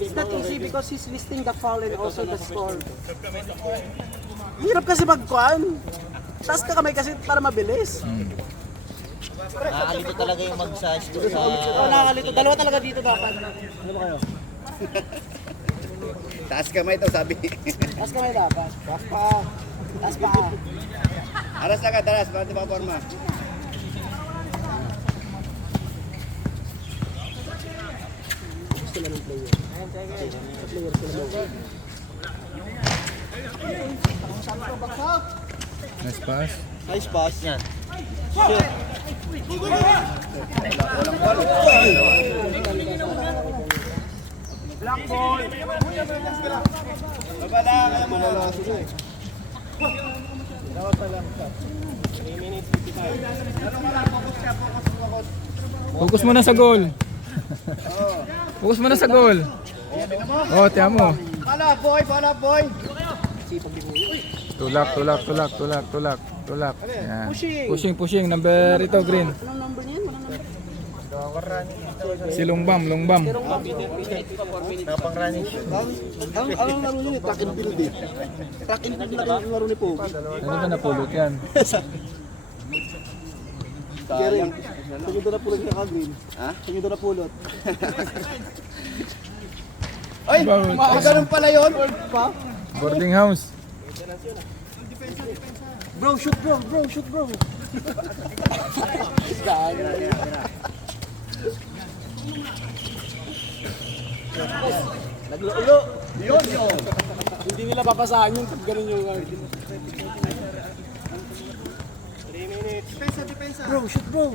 It's not easy because he's listing the foul and also the score. Hirap kasi magkuhan. Taas ka kamay kasi para mabilis. Nakakalito talaga yung mag-size ko sa... Oo, nakakalito. Dalawa talaga dito dapat. Taas kamay to, sabi. Taas kamay dapat. Taas pa. Aras agad, aras, para di ba forma? Gusto lang ng player. Sa player sila mo. Nice pass. Nice pass. Yan. kilala sila eh. 3 minutes 55. Focus mo na sa goal. Focus mo na sa goal. Oh, tiyan mo. Bala boy! Tulak. Yan. Pushing. Number ito, green. Anong number niyan? Walang number. Si Longbam. Ang laro yun eh, track and field eh. Track and field na ang laro ni Pogi. Ano ba napulot yan? Kere, sa'yo doon na pulot niya ka-green. Ha? Sa'yo doon na pulot. Ay! Ay, ganun pala yun! Boarding house. Bro, shoot bro! Naglo-ulo! Yun! Hindi nila papasahan yun pag ganun yung... 3 minutes. Bro, shoot bro!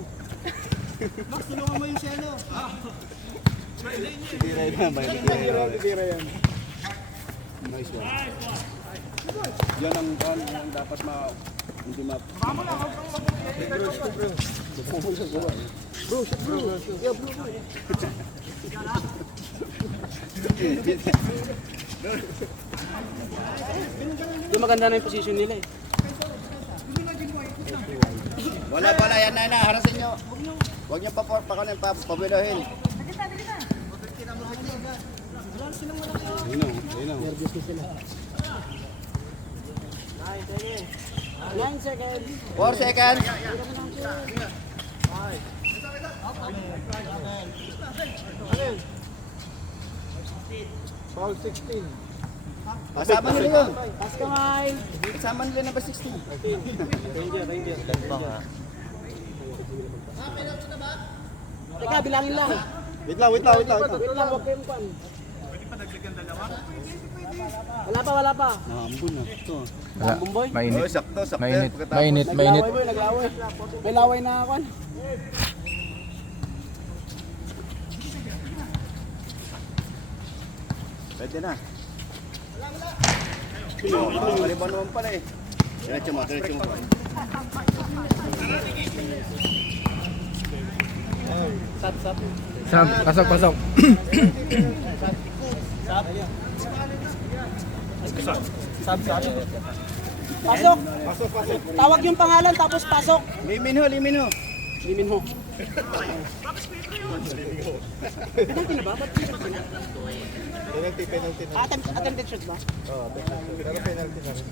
Max, tulungan mo yung Shelo. Tira yan. Nice one. Yan ang dapat hindi ma... Bro, shoot bro! Yeah, bro! Yung maganda na yung position nila eh. Wala, yan na, harasin nyo. Huwag nyo pabilahin. Nervous na sila. 9 seconds. 4 seconds. Foul 16. Kasama nila yun. Pass kamay. Kasama nila number 16. Teka, bilangin lang. Wait lang. Wait lang, wag kayong pan. Wala pa. Nakambun na. Ito. Wala. Bumboy? Mainit. Sakto. Mainit. Naglaway boy, naglaway. May laway na ako. Pwede na. Maliban naman pala eh. Diretso mo. Pasok. Pasok. Tawag yung pangalan tapos pasok. Liminho. Liminho. Penalty na ba? Ba't penalty na? Attempted shot ba? Oo, pero penalty na rin.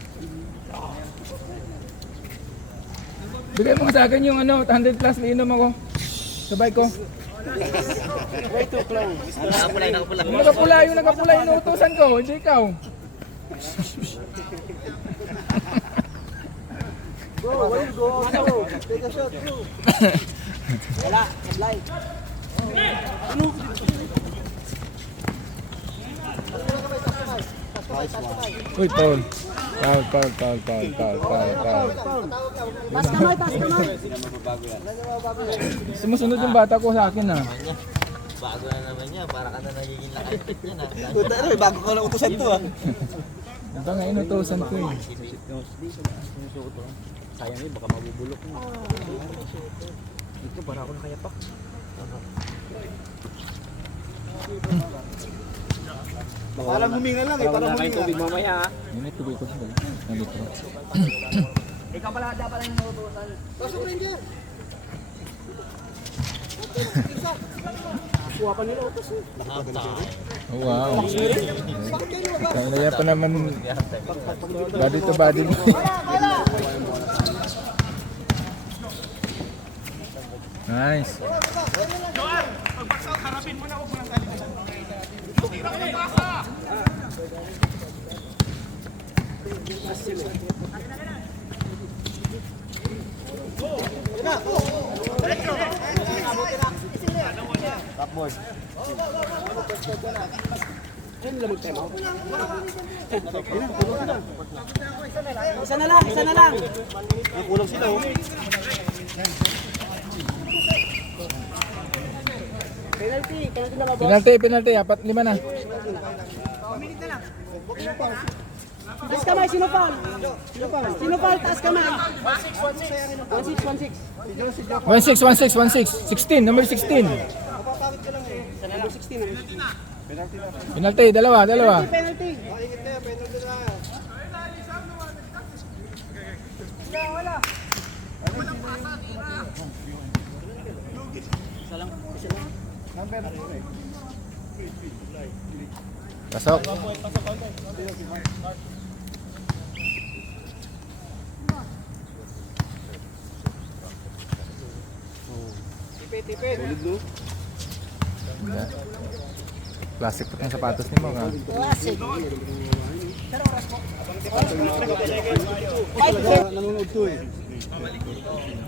Bigay mo nga sa akin yung 100 plus iinom ako. Sabay ko. Way too close. Yung nakapula yung inuutosan ko, hindi ikaw. Bro, where you go? Take a shot, bro. Wala, sablay. Ano? Uy, Paul. Foul. Pass kamay. Sumusunod yung bata ko sa akin ha. Bago na naman niya, para ka na nagiging nakapit niya na. Puta na, may bago ko lang utusan to ah. Ito nga inutosan ko eh. Sayang yun, baka mabubulok mo. Ito, para ako nakayapak. Parang huminga lang eh, parang huminga. Mamaya ha. May tubig ko sila. Nandito. Ikaw pala dapat lang inuutosan. Pasok Ranger! Kuha pa nila utos eh. Oh, wow. Kaya pa naman body to body mo. Nice. Tapboard. Ayun nila mag-time out. Isa na lang. Kulang sila oh. Penalty na ba boss? Penalty. 4-5 na. Taas kamay, sino foul? Sino foul? Taas kamay. 16. 16, number 16. Number 16. Penalty, dalawa. Penalty. Pasok. Plastic pa yung sapatos ni mo, ha? Nanonood to eh.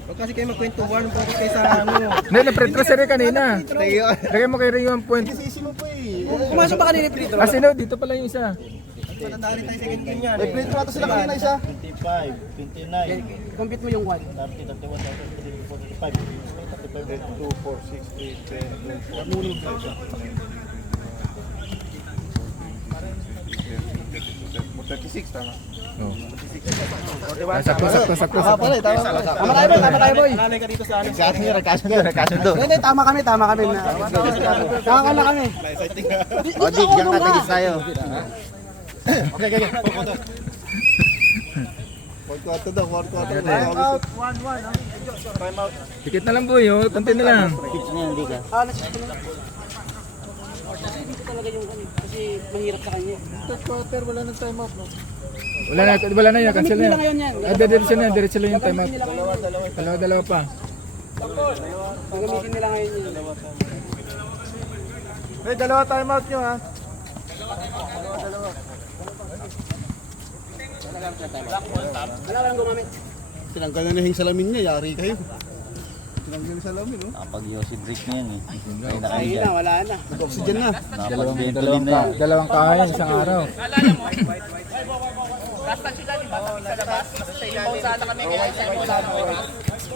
Huwag kasi kayo magkwentuhan ng tungkol kayo sa ano. Hindi, na-pretro siya kanina. Lagay mo kay Rio ang point. Sisi mo po eh. Pumasok ba kanina free throw? Ah, sino? Dito pala yung isa. Matandaan rin tayo second game yan. May print ata sila kanina isa. 25, 29, Compute mo yung quad. 30, 31, 32, 45. 2, 4, 6, 8, 10, 36 tama. Oh. Sakto. Tama pala, tama pala. Tama tayo boy. Nanay ka dito sa ano. Nagkasundo. Hindi, tama kami. Tama na kami. O, Dick, diyan ka tagis tayo. Okay. Fourth quarter daw. Tikit na lang, boy. Oh. Konti na lang. Hindi talaga yung kasi mahirap sa kanya. Wala na yan. Cancel na Nila yan. ngayon yan. Diretso lang yung time out. Dalawa pa. Gagamitin nila ngayon yan. May dalawa time out nyo ha. Wala lang gumamit. Tinanggal na yung salamin niya, yari kayo. Tinanggal yung salamin, no? Kapag Yossi break na yan eh. Ayun na, wala na. Oxygen na. Dalawang kahayan, isang araw.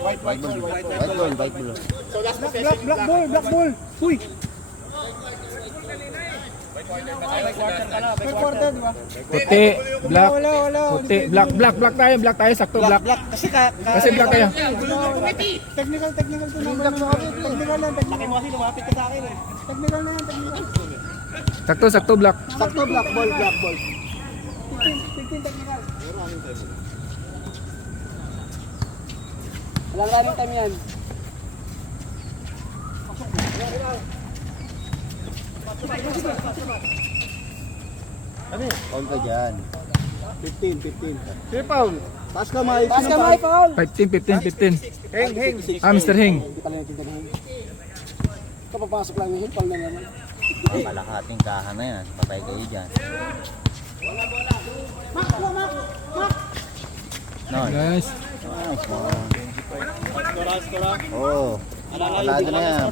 White ball. Black ball. Uy. Puti, black. Puti, black tayo. Sakto, black. Kasi Kasi black tayo. Technical to naman. Technical lang. Laki mo kasi lumapit ka sa akin eh. Technical na yan, technical. Sakto, black. Sakto, black ball. 15 technical. Walang running time yan. Paul ka dyan. 15. Sige, Paul. Taas kamay. Taas kamay, Paul. 15. Heng. Mr. Heng. Hindi pala yung tindahan. Kapapasok lang yung Paul na naman. Malakating kaha na yan. Patay kayo dyan. Nice. Nice one. Oo. Parado na yan.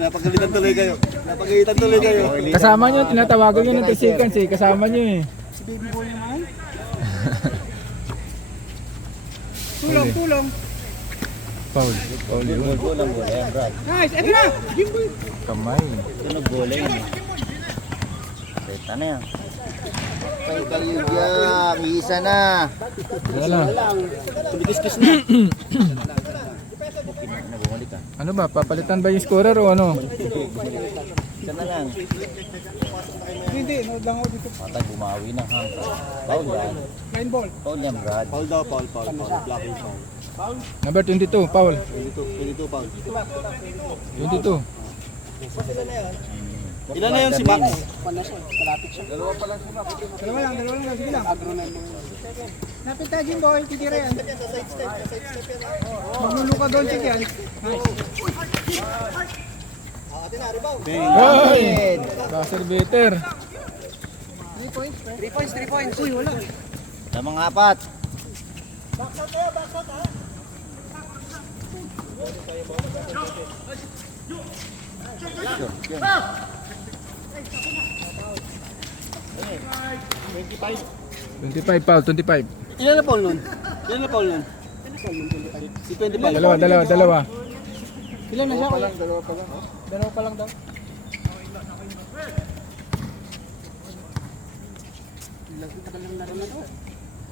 Napagalitan tuloy kayo. Kasama nyo, tinatawagan nyo ng 3 seconds eh. Kasama nyo eh. Si baby boy naman. Tulong. Paul yun. Bulang bola yan, Brad. Nice, eto na. Game boy. Kamay. Tunog bola yun eh. Seta na yan. May isa na. Wala. Tumikiskis na. Bumalik ka. Ano ba, papalitan ba yung scorer o ano? Isa na lang. Hindi, nood lang ako dito. Patay bumawi na ha. Paul yan. Line ball. Paul yan, Brad. Paul daw, Paul. Black yung Paul. Number 22, Paul. 22, Paul. 22. Ilan na yun si Max? Pala siya, malapit siya. Dalawa lang. Sige lang. Agro na mo. Napit tayo, Jim boy. Titira yan. Magluluka doon, check yan. Hoy! Buzzer beater. 3 points. Uy, wala. Lamang apat. Yun. 25, Paul, 25. Ilan na Paul nun? Si 25. Dalawa. Ilan na siya? Dalawa pa lang daw.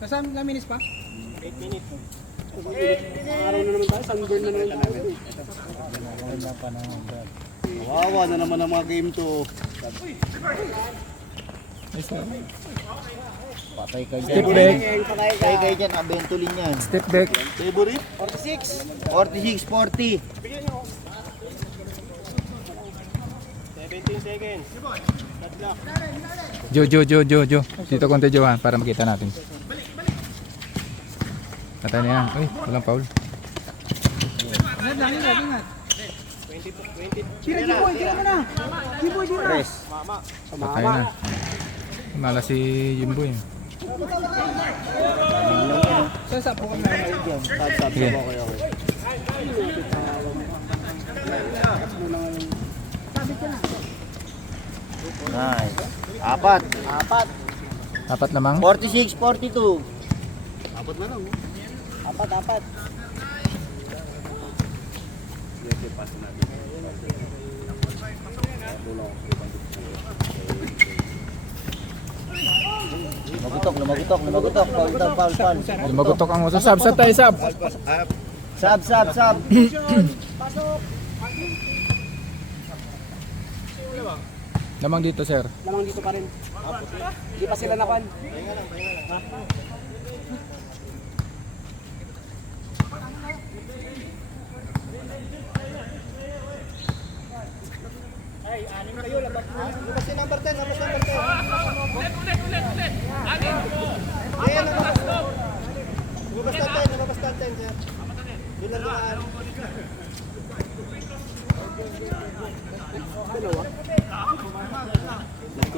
Kasama na minis pa? 8 minutes. Araw na naman tayo, sunburn na naman tayo. Wawa na naman ang mga game to. Patay ka dyan. Step back. Patay ka dyan, abentulin yan. Step back. Favorite? 46. 46, 40. 17 seconds. Jo. Dito konti Jo ha, para makita natin. Patay na yan. Uy, walang foul. Tira, Jiboy, tira mo na! Jiboy, tira! Press. Patay na. Mala si Jimboy. Sasapo ka na. Sab. Sige. Okay. Nice. Apat. Apat lamang. 46, 42. Apat. Lumagutok. Foul. Lumagutok ang uso. Sab tayo, sab. Sab. Lamang dito, sir. Lamang dito pa rin. Hindi pa sila nakuan.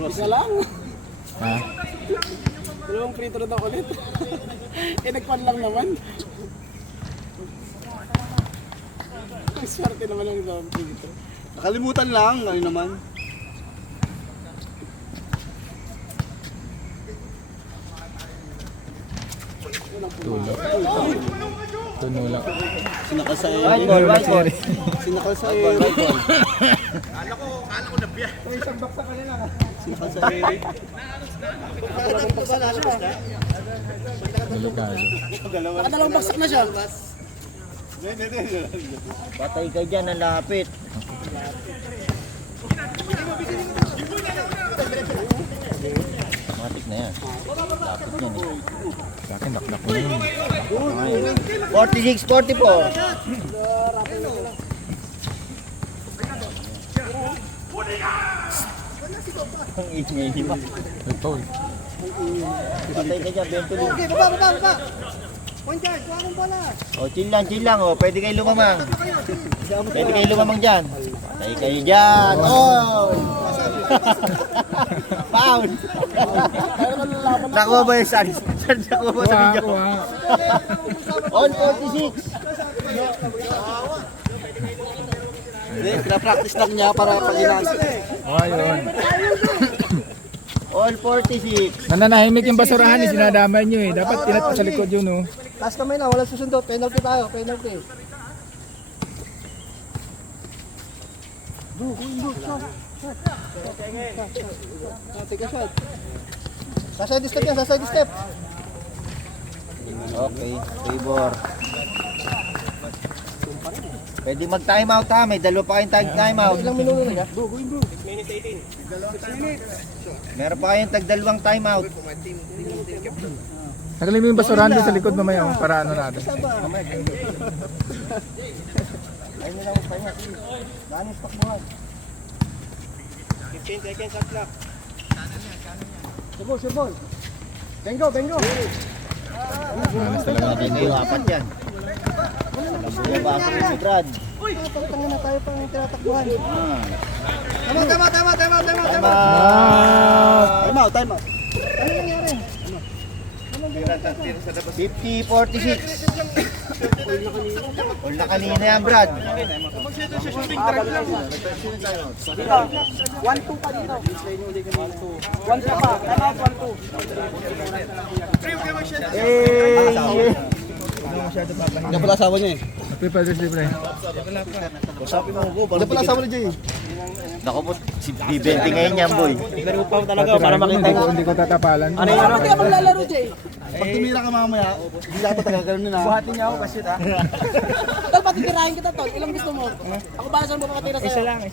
Isa lang. Ha? Dalawang free throw na ulit. Nagpan lang naman. Ang swerte naman ang dalawang free throw. Nakalimutan lang, ano naman. Tunulak. Sinakal sa White ball. Sinakal sa Delikado. Nakadalawang bagsak na siya. Patay ka dyan, ang lapit. Matik na yan. Lapit yan eh. Sa akin, dakdak ko na yun. 46, 44. Ang ingay ba? May foul. Patay ka dyan, Bentolin. Okay, baba. Point guard, kuha mong bola. O, chill lang. O, pwede kayo lumamang. Pwede kayo lumamang dyan. Patay kayo dyan. Oh! Foul! Nakuha ba yung sari? Nakuha ba sa video? All 46. Hindi, pinapractice lang niya para pag-inasa. Ayun. All 46. Nananahimik yung basurahan eh, sinadamay nyo eh. Dapat tinat sa likod yun oh. Taas kamay na, walang susundot. Penalty tayo, penalty. Take a shot. Saside step. Okay, favor. Pwede mag-time out ha, may dalawa pa kayong time out. Ilang minuto na niya? Meron pa kayong tag-dalawang time out. Nagalin mo yung basurahan doon sa likod mamaya oh, para ano natin. Ayun na lang magpahinga. Danis pakbuhan. 15 seconds at clock. Subol. Bengo. Malas talaga Hindi kayo apat yan. Alam ba ako si Brad? Pagtangin na tayo pang tinatakbuhan. Tama. Time out. Ano nangyari? 50-46. All na kanina yan, Brad. 1-2 pa dito. 1 pa. Time out 1-2. Hindi pala asawa niya eh. Happy Father's Day, pre. Hindi pala asawa ni Jay. Naku po, si Bibente ngayon yan, boy. Laro pa talaga para makita mo. Hindi ko tatapalan. Ano yan? Hindi ka maglalaro, Jay. Pag tumira ka mamaya, hindi dapat talaga ganun na. Buhatin niya ako kasi ta. Tol, patitirahin kita, Tol. Ilang gusto mo? Ako ba saan mo papatira sa'yo? Isa lang.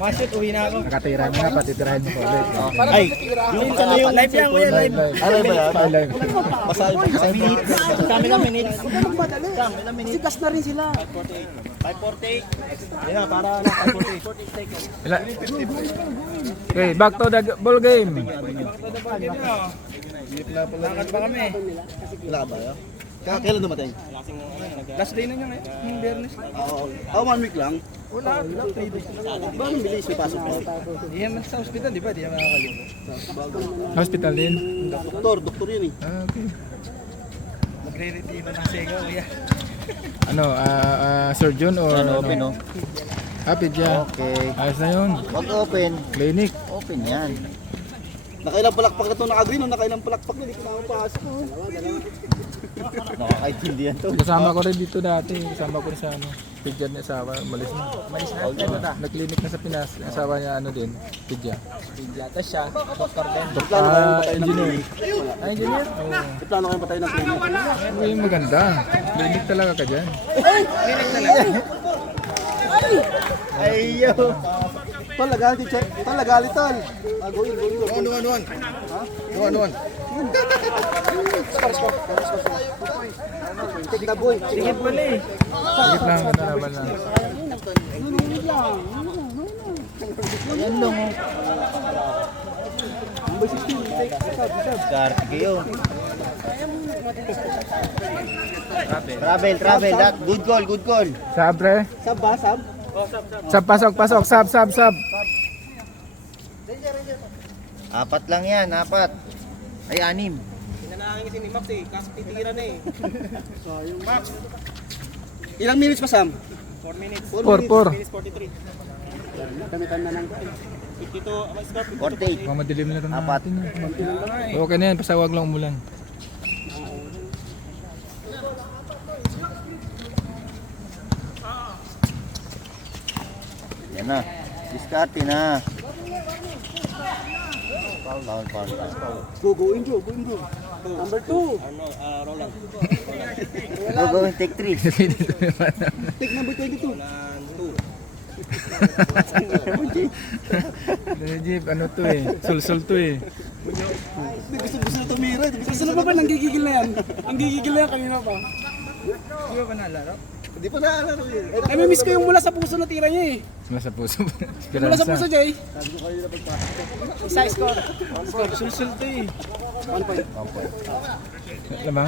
Mashoot, uwi na ako. Nakatira mo nga, patitirahin mo ko ulit. Para Ay, patitira. yung ano yung Live yan, kuya, live. Aray ba yan? Live. Basahin mo. Kami lang minutes. Anong madali? Sigas na rin sila. 548. Ayun na, para na 548. Okay, back to the ball game. Lakad pa kami. Wala ba yun? Kailan dumating? Last day na niya ngayon. Yung Bernes. Oo. 1 week lang. Wala, 3 days. Ba, ang bilis may pasok mo? Di naman sa hospital, di ba? Di naman nakakalimutan. Hospital din. Doktor yun eh. Ah, okay. Magre-retima ng sego, kuya. Ano, surgeon or Open, no? Happy dyan. Okay. Ayos na yun. Wag open. Clinic. Open yan. Nakailang palakpak na ito naka-green, no? Nakailang palakpak na, hindi ko nakapasok. Nakakaintindihan to. Kasama ko rin dito dati. Kasama ko rin sa ano. Pidya niya asawa. Malis na. Nag-clinic na sa Pinas. Asawa niya ano din. Pidya. Tapos siya, doktor din. Engineer. Engineer? May plano kayong patay ng clinic. Oo, yung maganda. Clinic talaga ka dyan. Ayaw. Tol, lagali, check. Tol, lagali, Tol. Goin. One. Take na, boy. Sige pala eh. Sige lang, ganda naman lang. Yan lang oh. Karte kayo. Travel. That good call. Sab, pre. Sab ba, sab? Sab, pasok. Sab. Apat lang yan, 4. Ay, 6. Pinanangin kasi ni Max eh, kaso titira na eh. Ilang minutes pa, Sam? 4 minutes. 4. Minutes 43. Damitan na ng 52, may score 48. Mamadilim na rin Apat. natin. Okay na yan, basta wag lang umulan. Yan na. Diskarte na. Foul. Go in, Joe. Number 2. Ano, Roland. Go, take 3. Take number 22. Jeep, ano to eh. Sul to eh. Gusto na tumira. Gusto na ba nanggigigil na yan? Ang gigigil na yan kanina pa. Di ba nalaro? Hindi pa naalala yun. Ay, may miss ko yung mula sa puso na tira niya eh. Mula sa puso. Mula sa puso, Jay. Isa score. Sul to eh. 1 point. Alam ba?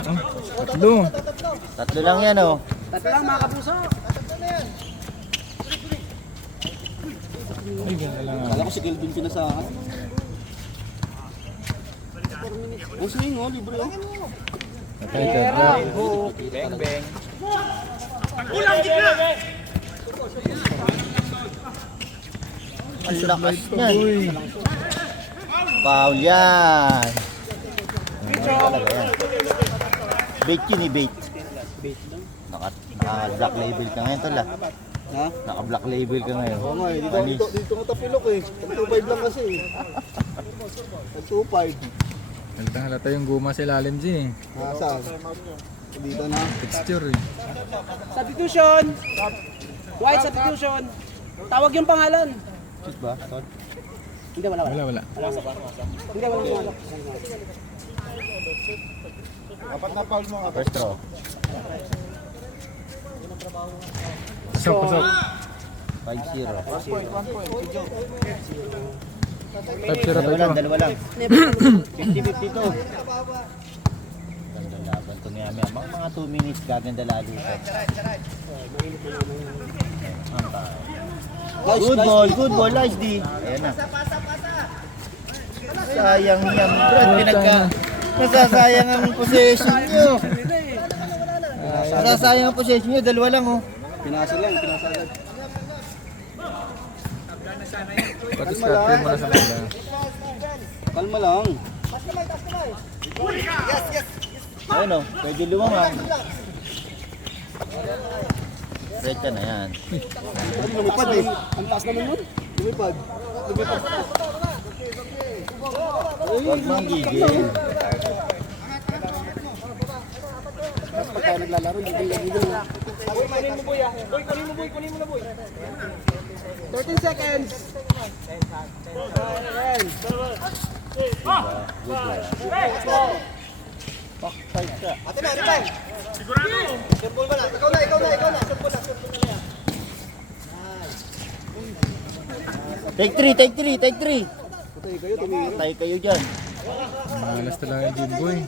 Tatlo. 3 lang yan oh. Tatlo lang mga kapuso. Ay, ganda lang. Kala ko si Kelvin pinasahan. Ang swing oh, libre oh. Patay ka. Bang bang. Ang lakas yan. Foul yan. Talaga yan. Bait yun eh, bait. Naka-black label ka ngayon tol ah. Ha? Naka-black label ka ngayon. Oo nga, Anis. dito nga tapilok eh. 2.5 lang kasi eh. 2.5. Halata yung guma sa ilalim dyan eh. Saan? Dito na. Texture eh. Substitution! White substitution! Tawag yung pangalan. Shoot ba? Hindi, wala. Wala. Hindi, wala. First throw. Pasok. 5-0. 5-0 tayo. Dalawa lang. 50-50 to. Ganda laban to niya. Mga 2 minutes gaganda lalo ito. Good ball, nice D. Ayan na. Sayang yan, Brad. Masasayang ang possession nyo. Masasayang ang possession nyo, 2 lang oh. Pinasa lang. Pati-start mo na sa kanila. Kalma lang. Ayun oh, pwede lumangan. Straight ka na yan. Lumipad eh. Ang taas naman yun. Lumipad. Huwag mong gigil. Tapos pag tayo naglalaro, gigil na. 13 seconds. Take 3, take 3, take 3. Patay kayo dyan. Malas talaga yung Jimboy.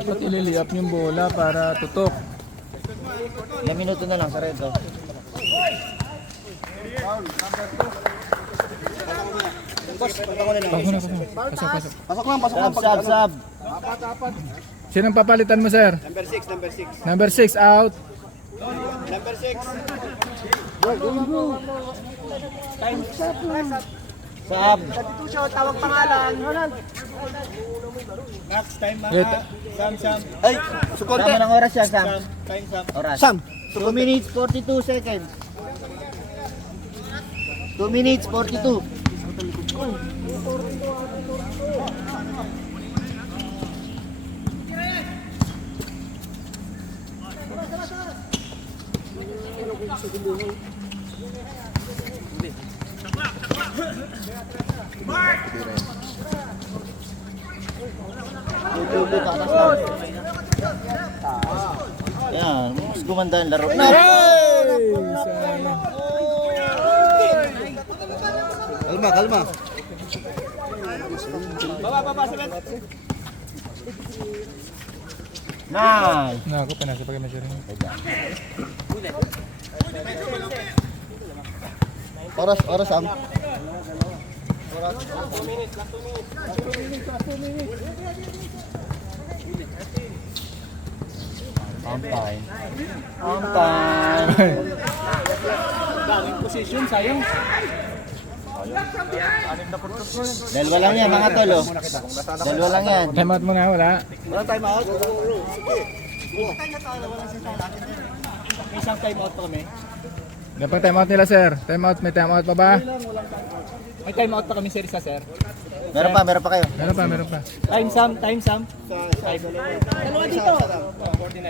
Dapat ililiap yung bola para tutok. Ilang minuto na lang sa reto. Pasok na, pasok. Pasok lang, pasok Sab, lang. sab, sab. Sinong papalitan mo, sir? Number 6, number 6. Number 6 out. Number 6. Sab. Tawag pangalan. Ay, sama ng oras yan, Sam. Oras. Sam. 2 minutes 42 seconds. 2 minutes 42. Yan, mas gumanda ang laro. Kalma, kalma. Nice. Naku, panasa pag measure rin. Oras, oras, Sam. On time. On time. Position, sayang. Dalawa lang yan, mga tol. Oh. Dalawa lang yan. Time out mo nga, wala. Walang time out. May isang time out pa kami. Dapat time out nila, sir. Time out, may time out pa ba? May time out pa kami, sir, isa, sir. Meron pa kayo. Meron pa. Time Sam. Dalawa dito.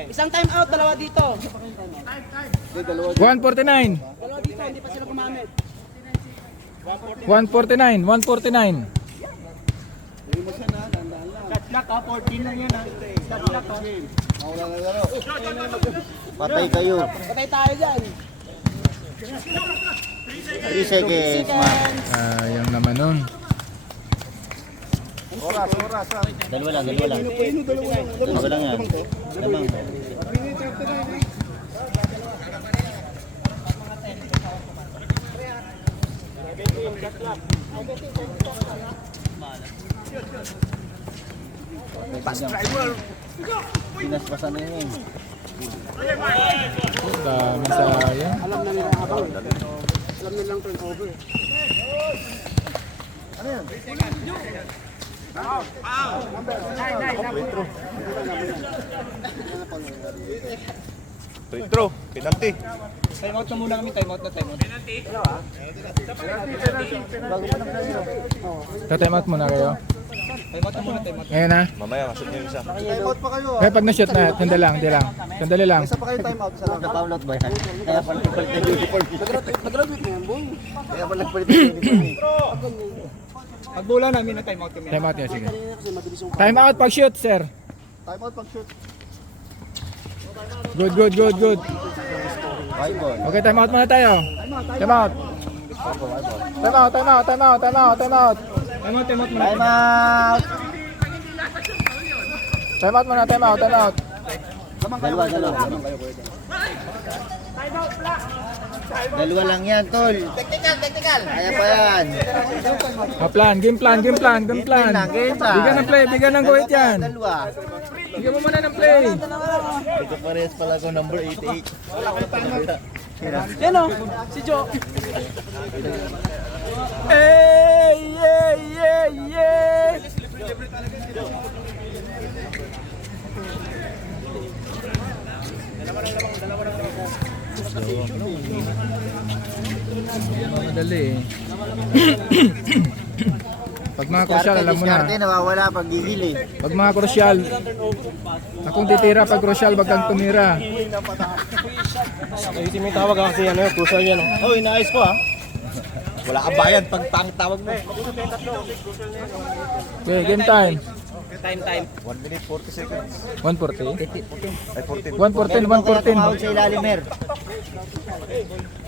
Isang time out, dalawa dito. 149. Dalawa dito, hindi pa sila gumamit. 149. Shot clock ha, 14 lang yan ha. Shot clock ha. Patay kayo. Patay tayo dyan. 3 seconds, man. Sayang naman nun. Dalawa lang. Dalawa lang yan. Lamang. Pinaspasan na yun. Dami sayang. Alam na nila habang. Alam nilang turnover. Free throw, penalty. Time out na muna kami, time out. Ta-time out muna kayo. Time out na muna, time out. Ngayon na. Mamaya, kasut niyo isa. Time out pa kayo. Eh, pag na-shoot na, sandali lang. Isa pa kayo time out. Nagpa-foul out ba yan? Kaya pala nagpalit ng uniform. Nag-graduate na yan, boy. Kaya pala nagpalit ng uniform. Pag bola namin na time out kami. Time out niya, sige. Kasi mabilis yung Time out pag shoot, sir. time out pag shoot. Good. Bye, boy. Okay, time out muna tayo. Time out. Time out muna. Time out. Time out muna, time out. Dalawa. Dalawa lang yan, tol. Technical. Kaya pa yan. Game plan. Game lang. Bigyan ng guhit yan. Dalawa. Bigyan mo muna ng play. Ito parehas pala ko number 88. Yan o, si Joe. Madali eh. Pag mga crucial, alam mo na. Diskarte, nawawala pag gigil eh. Pag mga crucial, akong titira pag crucial, wag kang tumira. Ayusin mo yung tawag kasi ano yung crucial yan. Oh, inaayos ko ah. Wala kang bayad pag pangit tawag mo. Okay, game time. Time. 1 minute 40 seconds. 140. Ay, 14. 114, Tumawag 114. sa ilalim, Mer.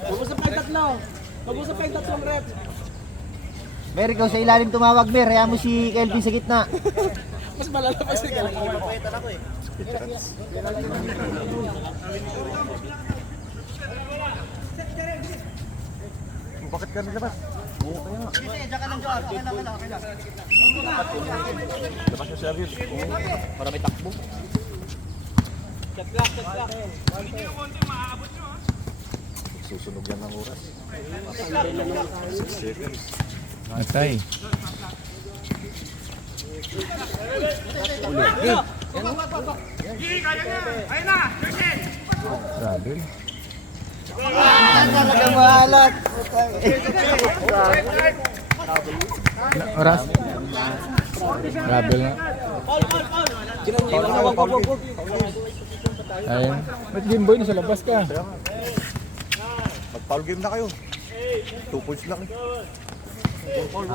Mag-usap kayo tatlo. Mag-usap kayo tatlong rep. Mer, ikaw sa ilalim tumawag, Mer. Hayaan mo si Kelvin sa gitna. Mas malalabas na ka. Bakit ka nilabas? Oo, kaya nga. Labas na siya, Vir. Para may takbo. Susunog yan ng oras. 6 seconds. Matay. Grabe. Talagang mahalat. Oras. Grabe nga. Ayun. Ba't game boy, nasa labas ka? Mag-foul game na kayo. 2 points lang. Foul.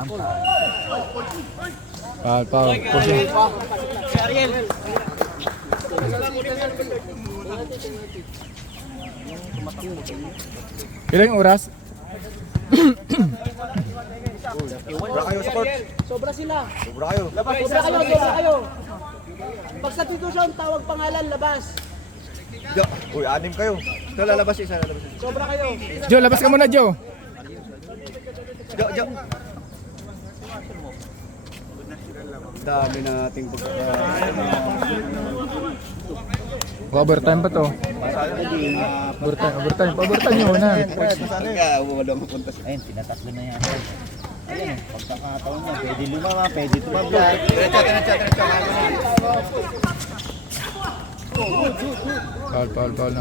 Pushing. Ilang oras? Sobra kayo sa court. Sobra sila. Sobra kayo. Sobra kayo. Pag substitution, tawag pangalan, labas. Uy, 6 kayo. Ito lalabas isa, lalabas isa. Sobra kayo. Joe, labas ka muna, Joe. Jo. Dami nating Overtime pa to. Overtime nyo na. Ayun, tinatakbo na yan. Ayun, pagkakataon niya, pwede lumama, pwede tumabla. Diretso.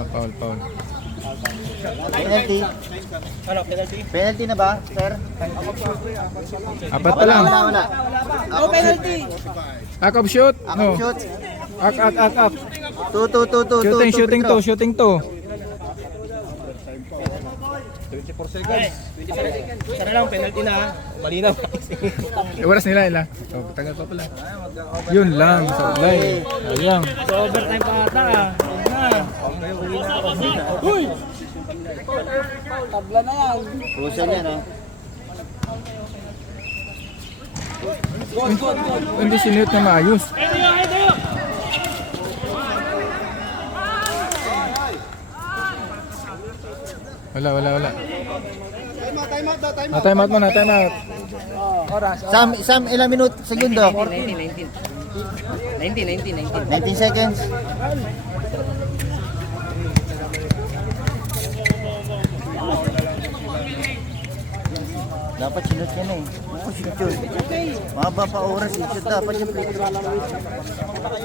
Foul. Penalty. Ano, penalty? Penalty na ba, sir? Apat pa lang. Wala. No penalty. Act of shoot? Ako No. shoot. Act. Two. Shooting to. 24 seconds. Sana lang, penalty na ha. Malinaw. Oras nila. Oh, tagal pa pala. Yun lang. Sablay. Ayang. So overtime pa ata. Uy! Tabla na yan. Crucial yan, oh. Hindi sinute na maayos. Wala. Time out muna. Sam, ilang minuto? Segundo? 19. 19 seconds. Dapat sinut yan eh. Shoot yun. Mahaba pa oras. Shoot dapat yung play.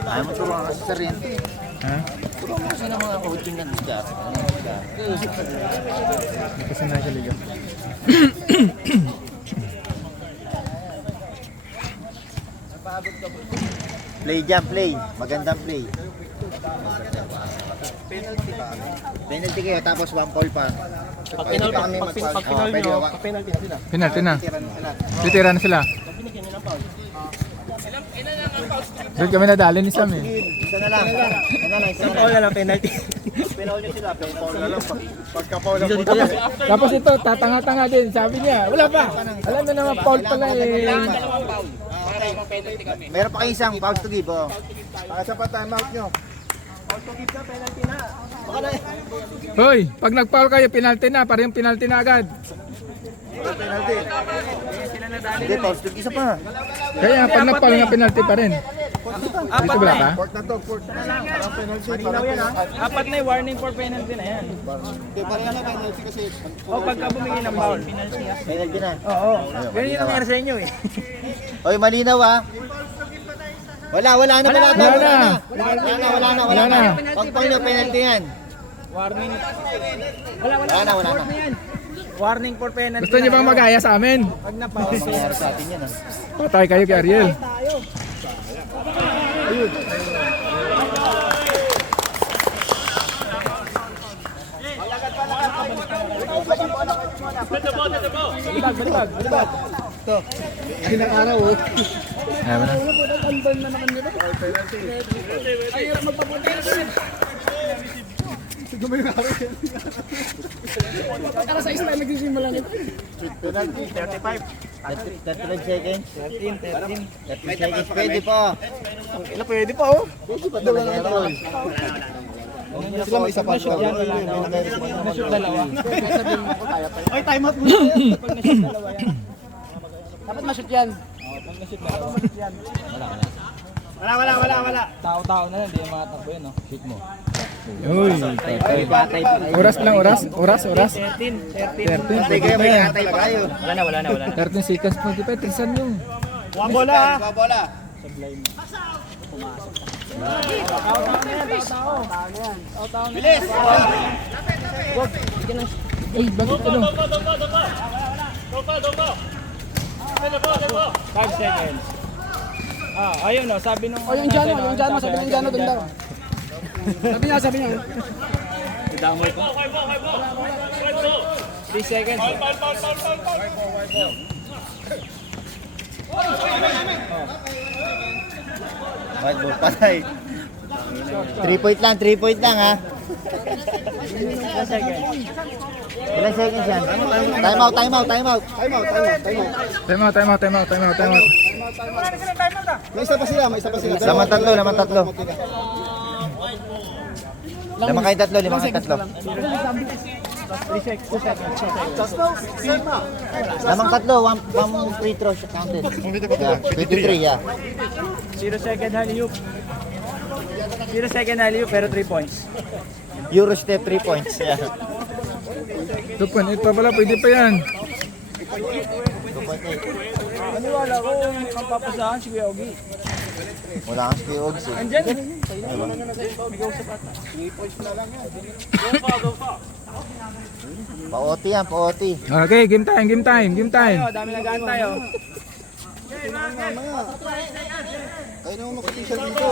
Ayaw mo turuan kasi sa rin. Ha? Turuan mo kasi ng mga coaching yan. Kasi na siya liga. Play dyan, play. Magandang play. Penalty kayo tapos 1 foul pa. Pag penalty, pag penalty nyo, pag penalty na sila. Penalty na. Titira na sila. Doon kami nadali ni Sam eh. Isa na lang. Isang foul na lang, penalty. Tapos ito, tatanga-tanga din. Sabi niya, wala pa. Alam mo naman, foul pala eh. Meron pa kayo isang foul to give. Oh. Hoy, pag nag-foul kayo, penalty na. Parang penalty na agad. Hindi, foul to give. Isa pa. Kaya pag nag-foul nga, penalty pa rin. Dito wala ka? Apat na warning for penalty na yan. O pagka bumingin ng foul. Penalty na. Oo. Ganyan yung nangyari sa inyo eh. Oy, malinaw ah. Wala na. Wala na. Pag nyo, penalty yan. Warning. Wala na. Warning for penalty. Gusto niyo bang magaya sa amin? Pag na-pause. Mangyari sa atin yan, ah. Patay kayo kay Ariel. Ayaw mo na. Para sa isla nagsisimula nito. 35 seconds. 13 seconds. Pwede pa. Pwede pa oh. Pwede pa talaga ito. Sila may isa pa. Na-shoot dalawa. Ay, time out muna. Pag na-shoot dalawa yan. Dapat ma-shoot yan. Pag na-shoot dalawa. Wala. Tao-tao na lang, di yung mga takbo yun, no? Shoot mo. Uy, patay. Oras lang, oras. 13. Patay kayo, may atay pa kayo. Wala na. 13 seconds pa. Di pa, trisan yung. Bola. Bilis! Uy, bakit ano? 5 seconds. Ayun no, sabi nung... O yung Jano, sabi ng Jano doon daw. Sabi niya. Damoy ko. 3 seconds. White ball, patay. 3 point lang, ha. 1 second. Ilang seconds yan? Time out. Time out. May isa pa sila. Lamang tatlo. Lamang kayo tatlo. Lamang tatlo, one free throw counted. Yeah, 23, yeah. 0 second alley-oop. 0 second alley-oop pero 3 points. Euro step 3 points. Yeah. 2.8 pa pala, pwede pa yan. 2.8. Maniwala ko ang papasahan si Kuya Ogie. Wala kang skill odds, eh. Andyan. Pa-OT yan, pa-OT. Okay, game time. Tayo, dami nag-aantay oh. Ay naman makatisal dito.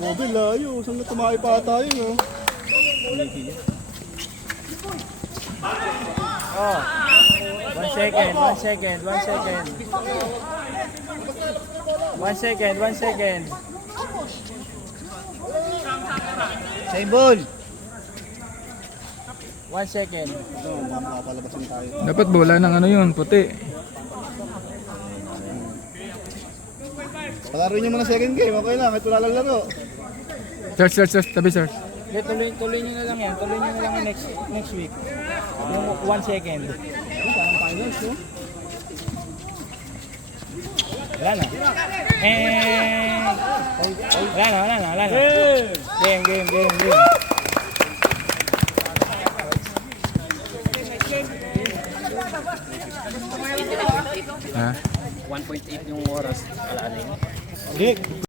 Grabe, layo. Saan na tumakay pa tayo, no? Oh. 1 second. 1 second. Same ball. 1 second. Makapalabasin tayo. Dapat bola ng ano yun, puti. Palaro nyo muna second game. Okay lang. Ito lang laro. Search. Tabi search. Okay, tuloy nyo na lang yan. Tuloy nyo na lang yan next week. Yung 1 second. Wala na. Wala na. Game. Ha? 1.8 yung oras. Wala na yun.